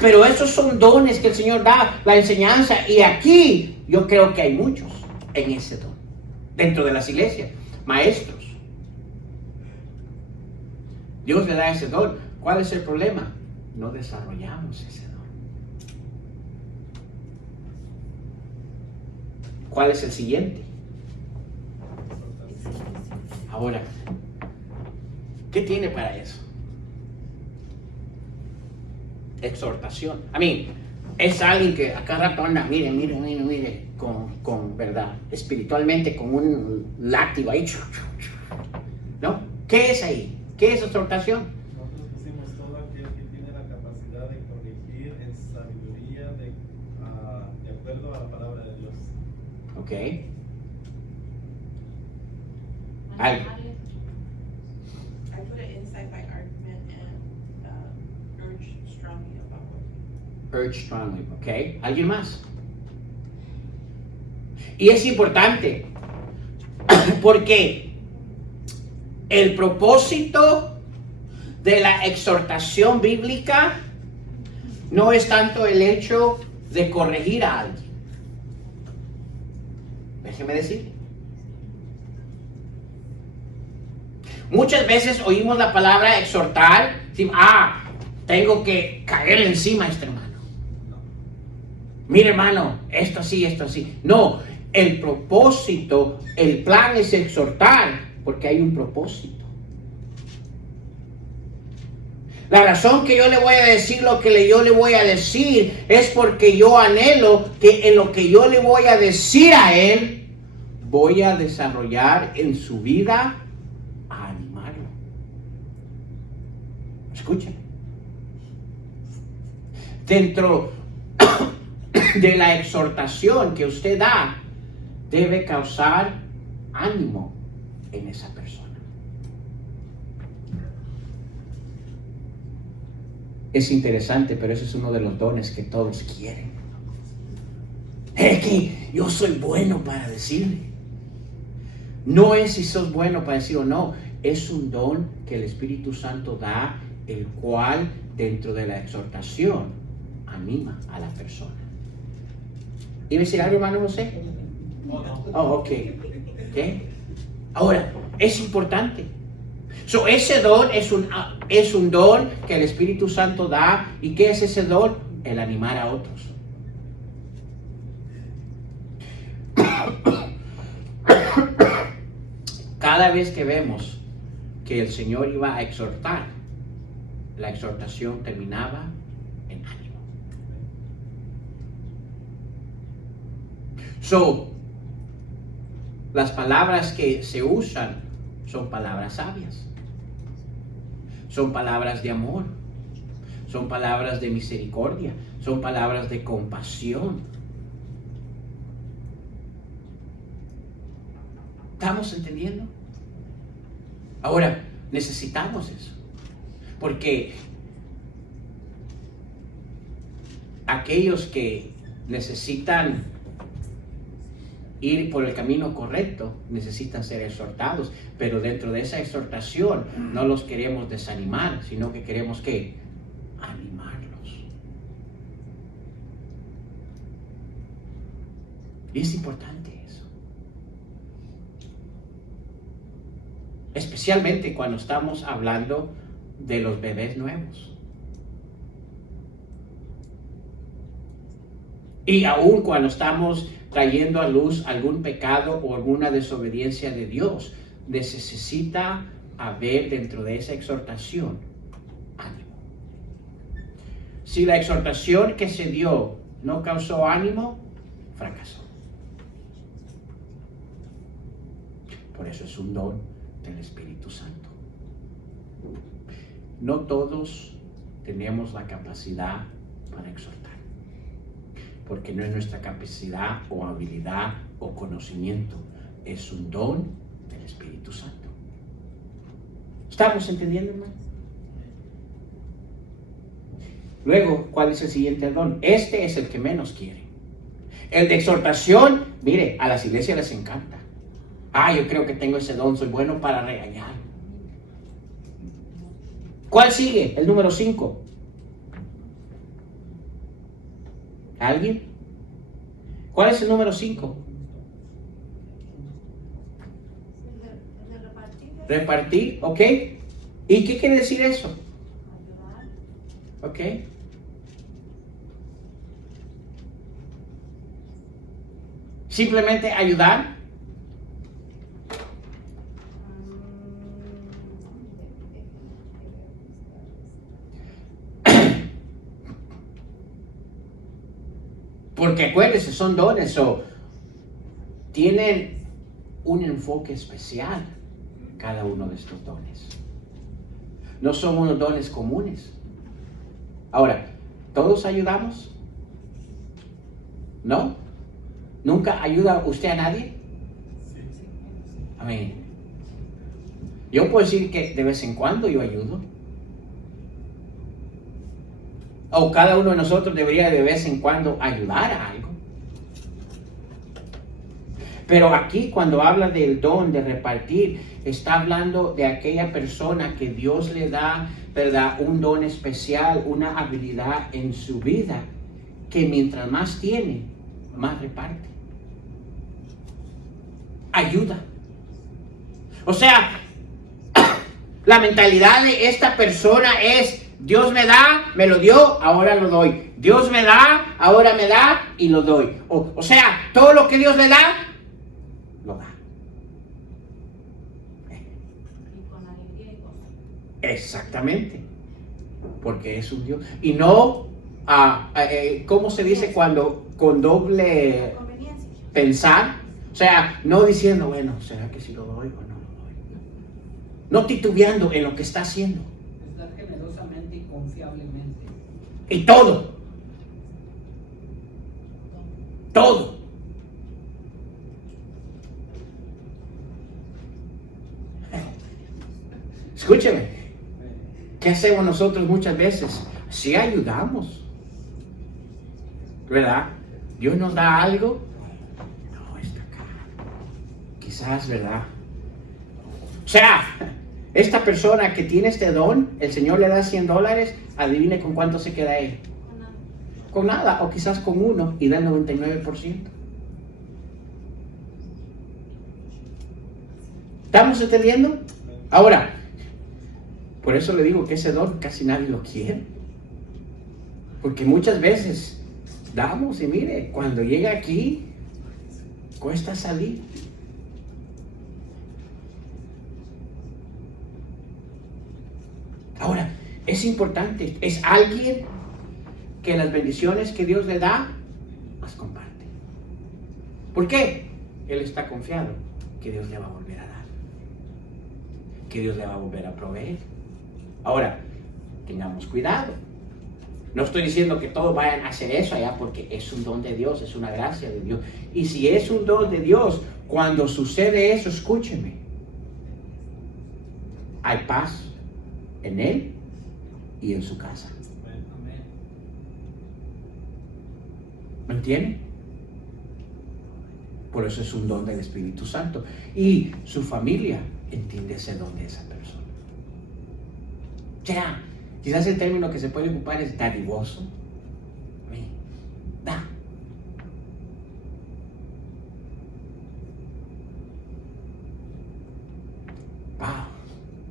pero esos son dones que el Señor da, la enseñanza. Y aquí yo creo que hay muchos en ese don. Dentro de las iglesias, maestros. Dios le da ese don. ¿Cuál es el problema? No desarrollamos ese don. ¿Cuál es el siguiente? Ahora, ¿qué tiene para eso? Exhortación. A mí, es alguien que a cada rato anda, mire, con verdad, espiritualmente, con un látigo ahí. ¿No? ¿Qué es ahí? ¿Qué es exhortación? Nosotros pusimos todo aquel que tiene la capacidad de corregir en sabiduría de acuerdo a la palabra de Dios. Ok. Algo. I put it inside my argument and urge strongly about it. Urge strongly, ok. ¿Alguien más? Y es importante porque el propósito de la exhortación bíblica no es tanto el hecho de corregir a alguien. Déjeme decir. Muchas veces oímos la palabra exhortar, decimos, tengo que caerle encima a este hermano. Mire, hermano, esto así. No, el propósito, el plan es exhortar, porque hay un propósito. La razón que yo le voy a decir lo que yo le voy a decir es porque yo anhelo que en lo que yo le voy a decir a él, voy a desarrollar en su vida a animarlo. Escuchen. Dentro de la exhortación que usted da, debe causar ánimo en esa persona. Es interesante, pero ese es uno de los dones que todos quieren. Es que yo soy bueno para decirle. No es si sos bueno para decir o no, es un don que el Espíritu Santo da, el cual dentro de la exhortación anima a la persona. ¿Iba a decir algo, hermano José? Oh, ok. Ahora, es importante. Ese don es un don que el Espíritu Santo da. ¿Y qué es ese don? El animar a otros. Cada vez que vemos que el Señor iba a exhortar, la exhortación terminaba en ánimo. Las palabras que se usan son palabras sabias. Son palabras de amor. Son palabras de misericordia. Son palabras de compasión. ¿Estamos entendiendo? Ahora, necesitamos eso. Porque aquellos que necesitan ir por el camino correcto necesitan ser exhortados, pero dentro de esa exhortación no los queremos desanimar, sino que queremos que animarlos. Y es importante eso, especialmente cuando estamos hablando de los bebés nuevos. Y aún cuando estamos trayendo a luz algún pecado o alguna desobediencia de Dios, necesita haber dentro de esa exhortación ánimo. Si la exhortación que se dio no causó ánimo, fracasó. Por eso es un don del Espíritu Santo. No todos tenemos la capacidad para exhortar, porque no es nuestra capacidad o habilidad o conocimiento, es un don del Espíritu Santo. ¿Estamos entendiendo, hermano? Luego, ¿cuál es el siguiente don? Este es el que menos quiere. El de exhortación, mire, a las iglesias les encanta. Yo creo que tengo ese don, soy bueno para regañar. ¿Cuál sigue? El número 5. ¿Alguien? ¿Cuál es el número 5? El de repartir. Repartir, ¿ok? ¿Y qué quiere decir eso? Ayudar. ¿Ok? Simplemente ayudar. Porque acuérdense, son dones o tienen un enfoque especial cada uno de estos dones. No son unos dones comunes. Ahora, ¿todos ayudamos? ¿No? ¿Nunca ayuda usted a nadie? Amén. Yo puedo decir que de vez en cuando yo ayudo. O cada uno de nosotros debería de vez en cuando ayudar a algo. Pero aquí cuando habla del don de repartir, está hablando de aquella persona que Dios le da, ¿verdad? Un don especial, una habilidad en su vida, que mientras más tiene, más reparte. Ayuda. O sea, la mentalidad de esta persona es: Dios me da, me lo dio, ahora lo doy. Dios me da, ahora me da y lo doy. O sea, todo lo que Dios le da, lo da. Y con alegría y gozo. Exactamente. Porque es un Dios. Y no, ¿cómo se dice cuando con doble Conveniencia. pensar? O sea, no diciendo, bueno, ¿será que sí lo doy o no lo doy? No titubeando en lo que está haciendo. Estar generosamente y confiablemente. Y todo. Todo. Escúcheme. ¿Qué hacemos nosotros muchas veces? Sí ayudamos. ¿Verdad? Dios nos da algo. No, está acá. Quizás, ¿verdad? O sea, esta persona que tiene este don, el Señor le da $100, adivine con cuánto se queda él. Con nada. Con nada, o quizás con uno, y da el 99%. ¿Estamos entendiendo? Ahora, por eso le digo que ese don casi nadie lo quiere. Porque muchas veces damos y mire, cuando llega aquí, cuesta salir. Ahora, es importante, es alguien que las bendiciones que Dios le da, las comparte. ¿Por qué? Él está confiado que Dios le va a volver a dar, que Dios le va a volver a proveer. Ahora, tengamos cuidado. No estoy diciendo que todos vayan a hacer eso allá, porque es un don de Dios, es una gracia de Dios. Y si es un don de Dios, cuando sucede eso, escúcheme, hay paz en él y en su casa. Amén. ¿Me entienden? Por eso es un don del Espíritu Santo. Y su familia entiende ese don de esa persona. O sea, quizás el término que se puede ocupar es dadivoso. Da. Wow.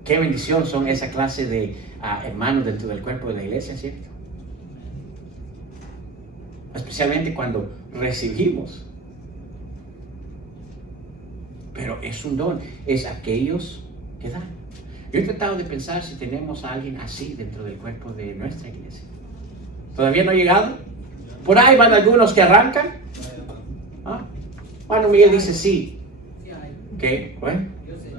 Qué bendición son esa clase de hermanos dentro del cuerpo de la iglesia, ¿cierto? Especialmente cuando recibimos. Pero es un don, es aquellos que dan. Yo he tratado de pensar si tenemos a alguien así dentro del cuerpo de nuestra iglesia. ¿Todavía no ha llegado? Por ahí van algunos que arrancan. ¿Ah? Bueno, Miguel dice sí. Sí hay. ¿Qué? Bueno. Yo sé.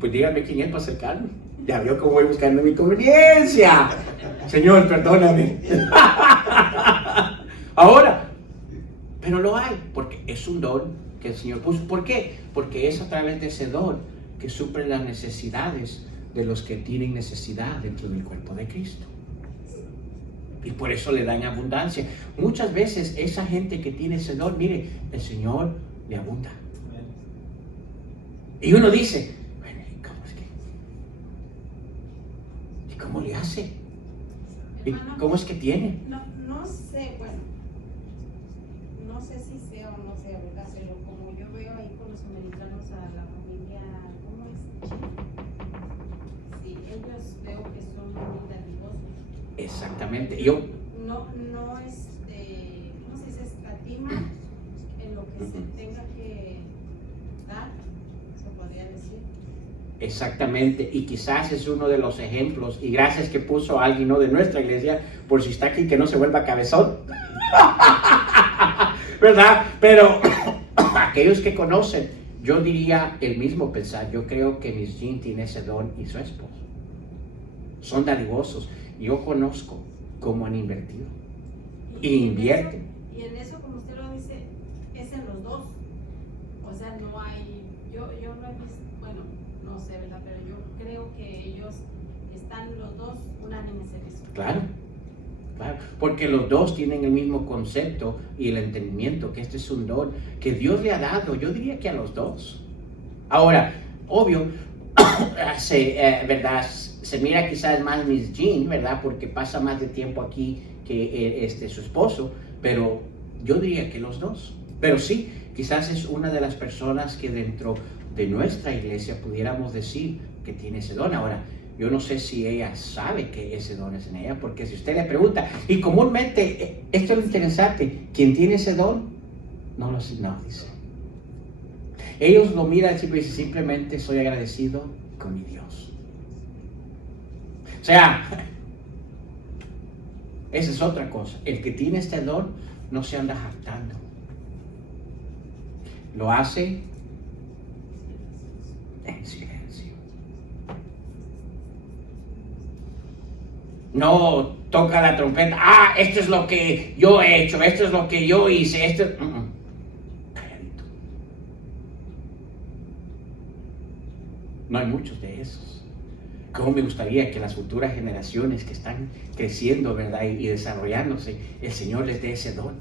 Pues dígame quién es para acercarme. Ya veo cómo voy buscando mi conveniencia. Señor, perdóname. Ahora, Pero lo hay, porque es un don que el Señor puso. ¿Por qué? Porque es a través de ese don que suplen las necesidades de los que tienen necesidad dentro del cuerpo de Cristo. Y por eso le dan abundancia. Muchas veces esa gente que tiene ese don, mire, el Señor le abunda. Y uno dice, bueno, ¿y cómo es que? ¿Y cómo le hace? ¿Y Hermano, cómo es que tiene? no sé, bueno, no sé si sea o no sea verdad, pero como yo veo ahí con los americanos a la familia, ¿cómo es? Sí, ellos veo que son muy dadivosos. Exactamente. No, ¿cómo se dice? Escatima en lo que se tenga que dar, se podría decir. Exactamente, y quizás es uno de los ejemplos, y gracias que puso a alguien, ¿no?, de nuestra iglesia, por si está aquí, que no se vuelva cabezón, ¿verdad? Pero aquellos que conocen, yo diría el mismo pensar. Yo creo que Miss Jean tiene ese don y su esposo. Son dadivosos. Yo conozco cómo han invertido. Y invierten. Y en eso, como usted lo dice, es en los dos. O sea, no hay, yo no he visto, bueno, no sé, ¿verdad? Pero yo creo que ellos están los dos unánimes en eso. Claro, claro, porque los dos tienen el mismo concepto y el entendimiento que este es un don que Dios le ha dado. Yo diría que a los dos. Ahora, obvio, ¿verdad? Se mira quizás más Miss Jean, ¿verdad? Porque pasa más de tiempo aquí que su esposo, pero yo diría que los dos. Pero sí, quizás es una de las personas que dentro de nuestra iglesia pudiéramos decir que tiene ese don. Ahora, yo no sé si ella sabe que ese don es en ella, porque si usted le pregunta, y comúnmente, esto es lo interesante, quien tiene ese don, no dice. Ellos lo miran y dicen, simplemente soy agradecido con mi Dios. O sea, esa es otra cosa. El que tiene este don no se anda jactando. Lo hace en silencio. No toca la trompeta. Esto es lo que yo he hecho, esto es lo que yo hice, Calladito. No hay muchos de esos. Cómo me gustaría que las futuras generaciones que están creciendo, ¿verdad? Y desarrollándose, el Señor les dé ese don.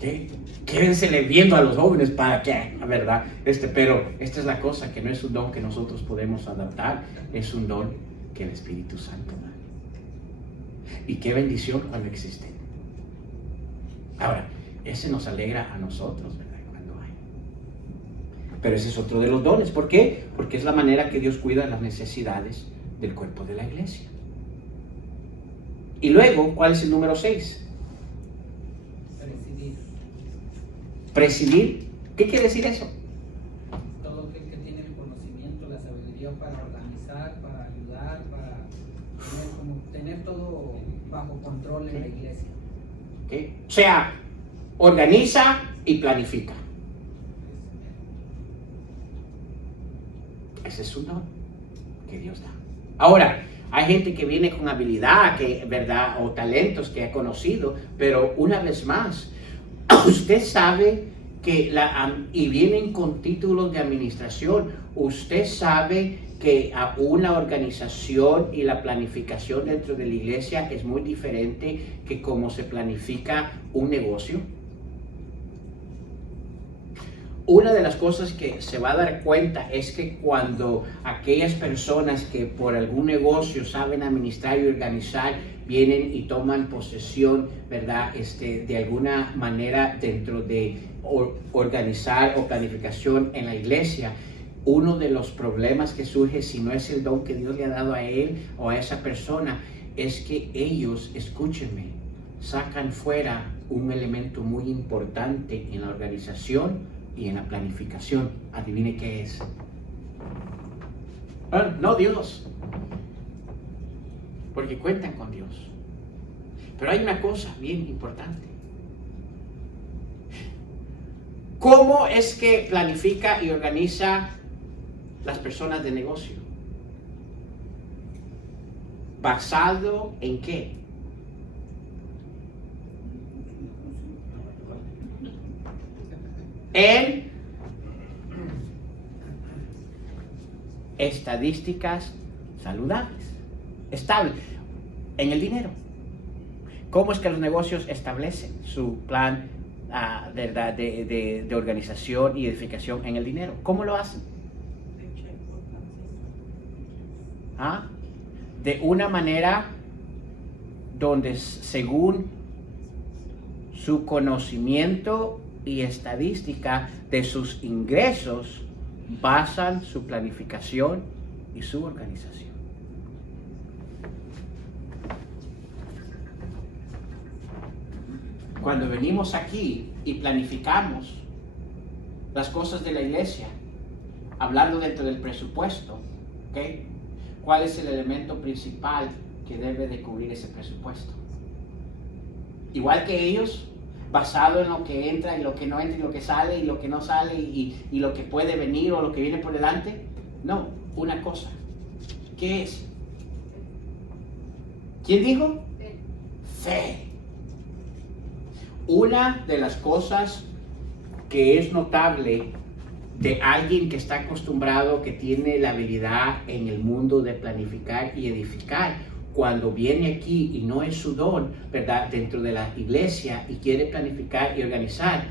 ¿Sí? Quédensele viendo a los jóvenes para que, ¿verdad? Pero esta es la cosa, que no es un don que nosotros podemos adaptar, es un don que el Espíritu Santo da. Y qué bendición cuando existe. Ahora, ese nos alegra a nosotros, ¿verdad? Cuando hay. Pero ese es otro de los dones. ¿Por qué? Porque es la manera que Dios cuida las necesidades del cuerpo de la iglesia. Y luego, ¿cuál es el número 6? Presidir. Presidir. ¿Qué quiere decir eso? Todo aquel que tiene el conocimiento, la sabiduría para organizar, para ayudar, para tener todo bajo control en la iglesia. ¿Okay? O sea, organiza y planifica. Ese es un don que Dios da. Ahora, hay gente que viene con habilidad, ¿verdad? O talentos que ha conocido, pero una vez más, usted sabe que y vienen con títulos de administración. Usted sabe que una organización y la planificación dentro de la iglesia es muy diferente que cómo se planifica un negocio. Una de las cosas que se va a dar cuenta es que cuando aquellas personas que por algún negocio saben administrar y organizar, vienen y toman posesión, ¿verdad? De alguna manera dentro de organizar o planificación en la iglesia, uno de los problemas que surge, si no es el don que Dios le ha dado a él o a esa persona, es que ellos, escúchenme, sacan fuera un elemento muy importante en la organización y en la planificación. Adivine qué es. No Dios, porque cuentan con Dios. Pero hay una cosa bien importante. ¿Cómo es que planifica y organiza las personas de negocio? ¿Basado en qué? en estadísticas saludables, estables, en el dinero. ¿Cómo es que los negocios establecen su plan ¿verdad? de organización y edificación en el dinero? ¿Cómo lo hacen? ¿Ah? De una manera donde según su conocimiento y estadística de sus ingresos basan su planificación y su organización. Cuando venimos aquí y planificamos las cosas de la iglesia, hablando dentro del presupuesto, ¿okay? ¿Cuál es el elemento principal que debe de cubrir ese presupuesto? Igual que ellos, basado en lo que entra y lo que no entra y lo que sale y lo que no sale y lo que puede venir o lo que viene por delante. No, una cosa. ¿Qué es? ¿Quién dijo? Fe. Una de las cosas que es notable de alguien que está acostumbrado, que tiene la habilidad en el mundo de planificar y edificar, cuando viene aquí y no es su don, ¿verdad? Dentro de la iglesia y quiere planificar y organizar,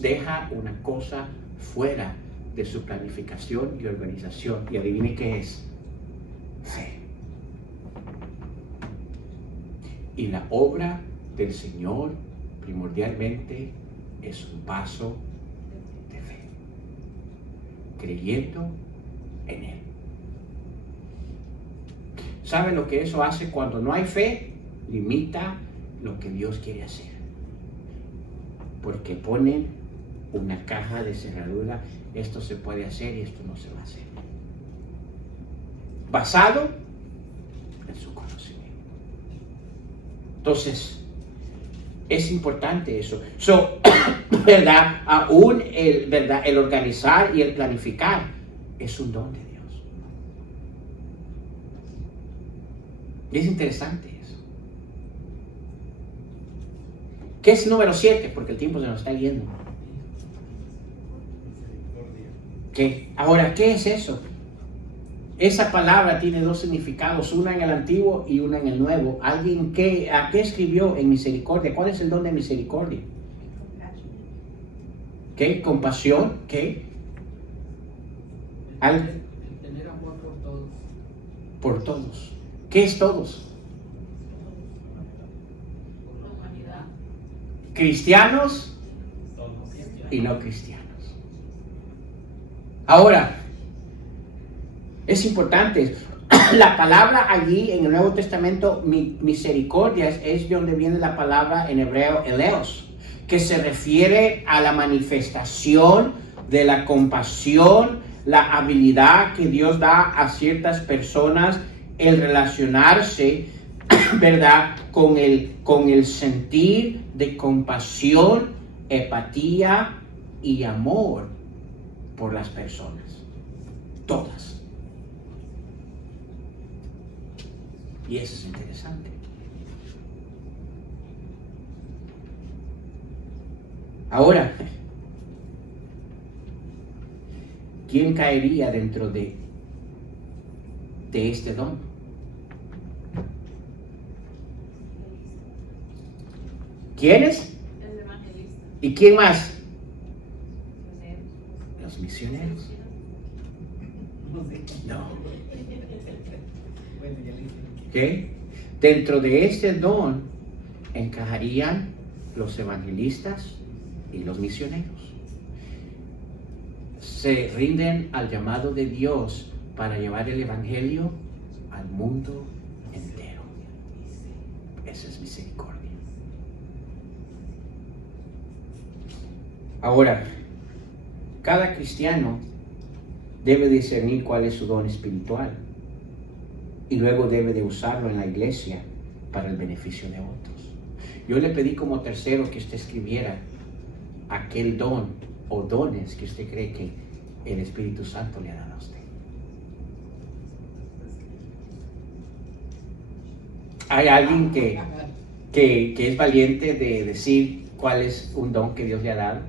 deja una cosa fuera de su planificación y organización. Y adivine qué es. Fe. Y la obra del Señor primordialmente es un paso de fe, creyendo en Él. ¿Sabe lo que eso hace cuando no hay fe? Limita lo que Dios quiere hacer. Porque ponen una caja de cerradura, esto se puede hacer y esto no se va a hacer. Basado en su conocimiento. Entonces, es importante eso. ¿Verdad? Aún el organizar y el planificar es un don de Dios. Y es interesante eso. ¿Qué es número 7? Porque el tiempo se nos está yendo. ¿Qué? Ahora, ¿qué es eso? Esa palabra tiene dos significados, una en el Antiguo y una en el Nuevo. ¿Alguien a qué escribió en misericordia? ¿Cuál es el don de misericordia? ¿Qué? Compasión. ¿Qué? El tener amor por todos. Por todos. ¿Qué es todos? Por la humanidad. Cristianos y no cristianos. Ahora, es importante, la palabra allí en el Nuevo Testamento, misericordia, es de donde viene la palabra en hebreo eleos, que se refiere a la manifestación de la compasión, la habilidad que Dios da a ciertas personas, el relacionarse, ¿verdad?, con el sentir de compasión, empatía y amor por las personas, todas. Y eso es interesante. Ahora, ¿quién caería dentro de este don? ¿Quiénes? El evangelista. ¿Y quién más? Los misioneros. No. Bueno, ya le dije. ¿Okay? Dentro de este don encajarían los evangelistas y los misioneros. Se rinden al llamado de Dios para llevar el evangelio al mundo entero. Esa es misericordia. Ahora, cada cristiano debe discernir cuál es su don espiritual y luego debe de usarlo en la iglesia para el beneficio de otros. Yo le pedí como tercero que usted escribiera aquel don o dones que usted cree que el Espíritu Santo le ha dado a usted. ¿Hay alguien que es valiente de decir cuál es un don que Dios le ha dado?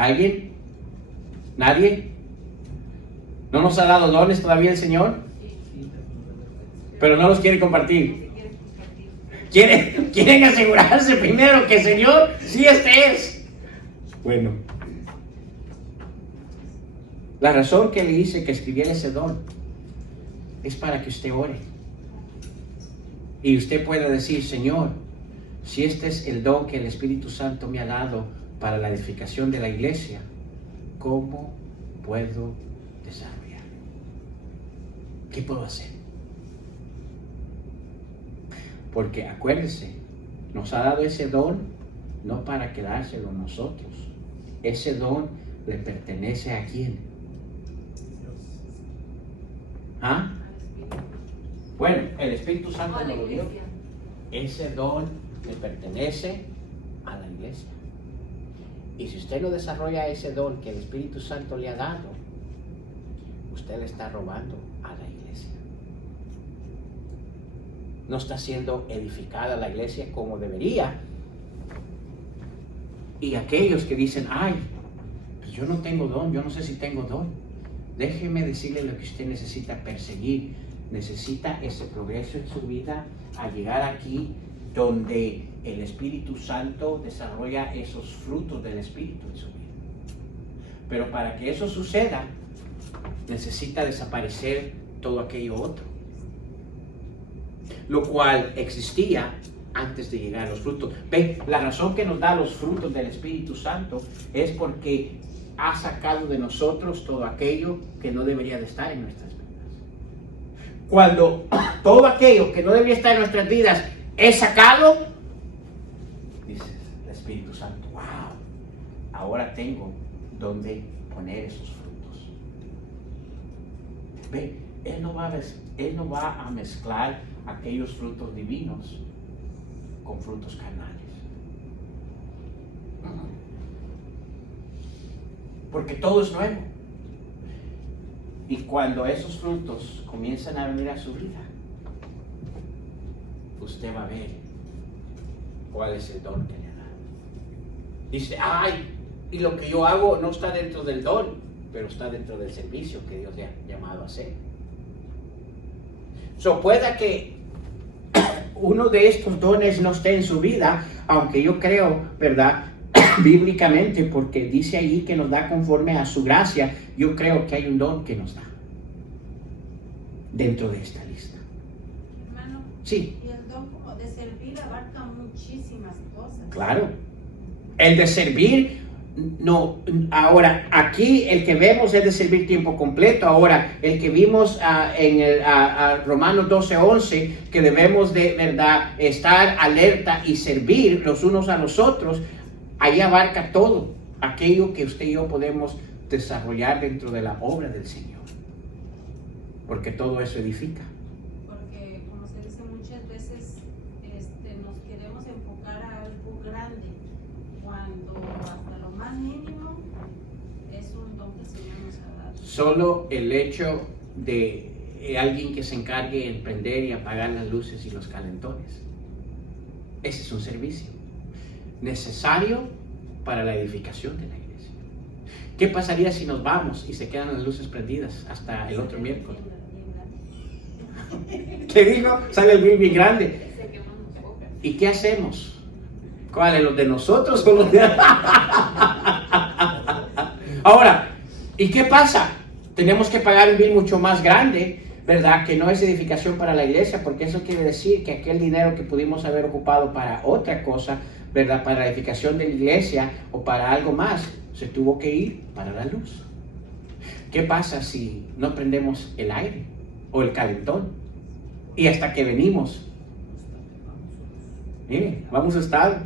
¿Alguien? ¿Nadie? ¿No nos ha dado dones todavía el Señor? Pero no los quiere compartir. Quieren asegurarse primero que el Señor, sí, este es. Bueno, la razón que le hice que escribiera ese don es para que usted ore. Y usted pueda decir, Señor, si este es el don que el Espíritu Santo me ha dado para la edificación de la iglesia, ¿cómo puedo desarrollarlo? ¿Qué puedo hacer? Porque acuérdese, nos ha dado ese don no para quedárselo nosotros. Ese don le pertenece a quién. ¿Ah? Bueno, el Espíritu Santo nos lo dio. Ese don le pertenece a la iglesia. Y si usted no desarrolla ese don que el Espíritu Santo le ha dado, usted le está robando a la iglesia. No está siendo edificada la iglesia como debería. Y aquellos que dicen, ay, pues yo no tengo don, yo no sé si tengo don. Déjeme decirle lo que usted necesita perseguir. Necesita ese progreso en su vida a llegar aquí donde el Espíritu Santo desarrolla esos frutos del Espíritu en su vida. Pero para que eso suceda, necesita desaparecer todo aquello otro, lo cual existía antes de llegar a los frutos. Ve, la razón que nos da los frutos del Espíritu Santo es porque ha sacado de nosotros todo aquello que no debería de estar en nuestras vidas. Cuando todo aquello que no debería estar en nuestras vidas es sacado, dices, el Espíritu Santo, wow, ahora tengo donde poner esos frutos. Ve, Él no va a mezclar aquellos frutos divinos con frutos carnales. Porque todo es nuevo. Y cuando esos frutos comienzan a venir a su vida, usted va a ver cuál es el don que le ha dado. Dice, ay, y lo que yo hago no está dentro del don, pero está dentro del servicio que Dios le ha llamado a hacer. Pueda que uno de estos dones no esté en su vida, aunque yo creo, ¿verdad? Bíblicamente, porque dice ahí que nos da conforme a su gracia, yo creo que hay un don que nos da dentro de esta lista. Hermano, Sí. y el don como de servir abarca muchísimas cosas. Claro. El de servir, no. Ahora, aquí el que vemos es de servir tiempo completo. Ahora, el que vimos en Romanos 12:11, que debemos de verdad estar alerta y servir los unos a los otros, ahí abarca todo aquello que usted y yo podemos desarrollar dentro de la obra del Señor. Porque todo eso edifica. Porque, como se dice muchas veces, nos queremos enfocar a algo grande, cuando hasta lo más mínimo es un don que el Señor nos ha dado. Solo el hecho de alguien que se encargue en prender y apagar las luces y los calentones. Ese es un servicio necesario para la edificación de la iglesia. ¿Qué pasaría si nos vamos y se quedan las luces prendidas hasta el otro miércoles? ¿Qué dijo? Sale el bien grande. ¿Y qué hacemos? ¿Cuáles? ¿Los de nosotros o los de...? Ahora, ¿y qué pasa? Tenemos que pagar un bien mucho más grande, ¿verdad? Que no es edificación para la iglesia, porque eso quiere decir que aquel dinero que pudimos haber ocupado para otra cosa, ¿verdad? Para la edificación de la iglesia o para algo más, se tuvo que ir para la luz. ¿Qué pasa si no prendemos el aire o el calentón? Y hasta que venimos, vamos a estar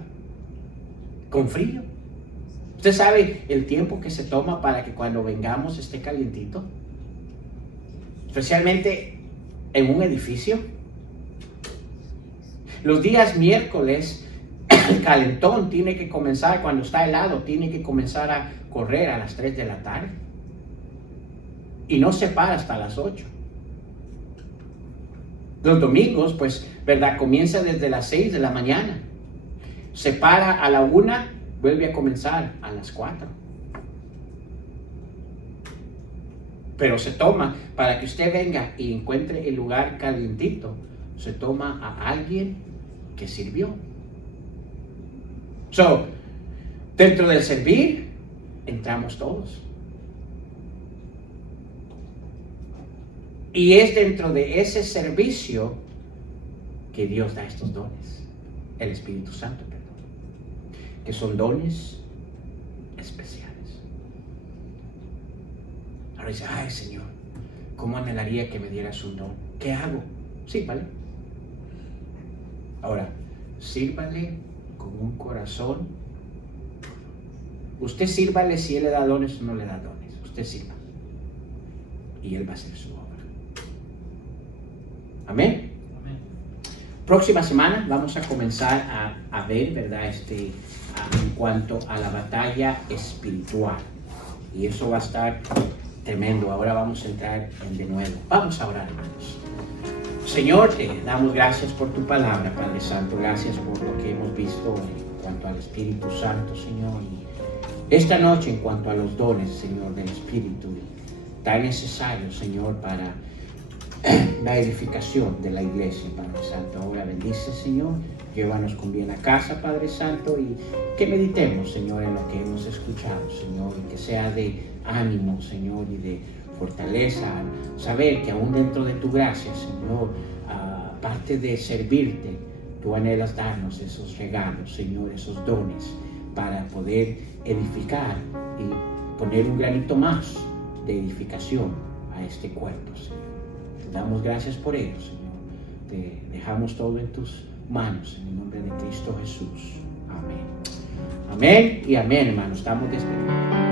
con frío. ¿Usted sabe el tiempo que se toma para que cuando vengamos esté calientito? Especialmente en un edificio. Los días miércoles, el calentón tiene que comenzar, cuando está helado, tiene que comenzar a correr a las 3 de la tarde. Y no se para hasta las 8. Los domingos, pues, ¿verdad? Comienza desde las 6 de la mañana. Se para a la 1, vuelve a comenzar a las 4. Pero se toma, para que usted venga y encuentre el lugar calientito, se toma a alguien que sirvió. So, dentro del servir, entramos todos. Y es dentro de ese servicio que Dios da estos dones. El Espíritu Santo, perdón. Que son dones especiales. Ahora dice, ay Señor, ¿cómo anhelaría que me dieras un don? ¿Qué hago? Sírvale. Ahora, sírvale con un corazón. Usted sírvale si Él le da dones o no le da dones. Usted sirva. Y Él va a hacer su obra. Amén. Amén. Próxima semana vamos a comenzar a ver, ¿verdad? En cuanto a la batalla espiritual. Y eso va a estar tremendo. Ahora vamos a entrar de nuevo. Vamos a orar, hermanos. Señor, te damos gracias por tu palabra, Padre Santo. Gracias por lo que hemos visto en cuanto al Espíritu Santo, Señor. Y esta noche en cuanto a los dones, Señor, del Espíritu, tan necesarios, Señor, para la edificación de la iglesia, Padre Santo. Ahora bendice, Señor. Llévanos con bien a casa, Padre Santo, y que meditemos, Señor, en lo que hemos escuchado, Señor, y que sea de ánimo, Señor, y de fortaleza, saber que aún dentro de tu gracia, Señor, aparte de servirte, tú anhelas darnos esos regalos, Señor, esos dones, para poder edificar y poner un granito más de edificación a este cuerpo, Señor. Te damos gracias por ello, Señor. Te dejamos todo en tus manos, en el nombre de Cristo Jesús. Amén. Amén y amén, hermanos. Estamos despedidos.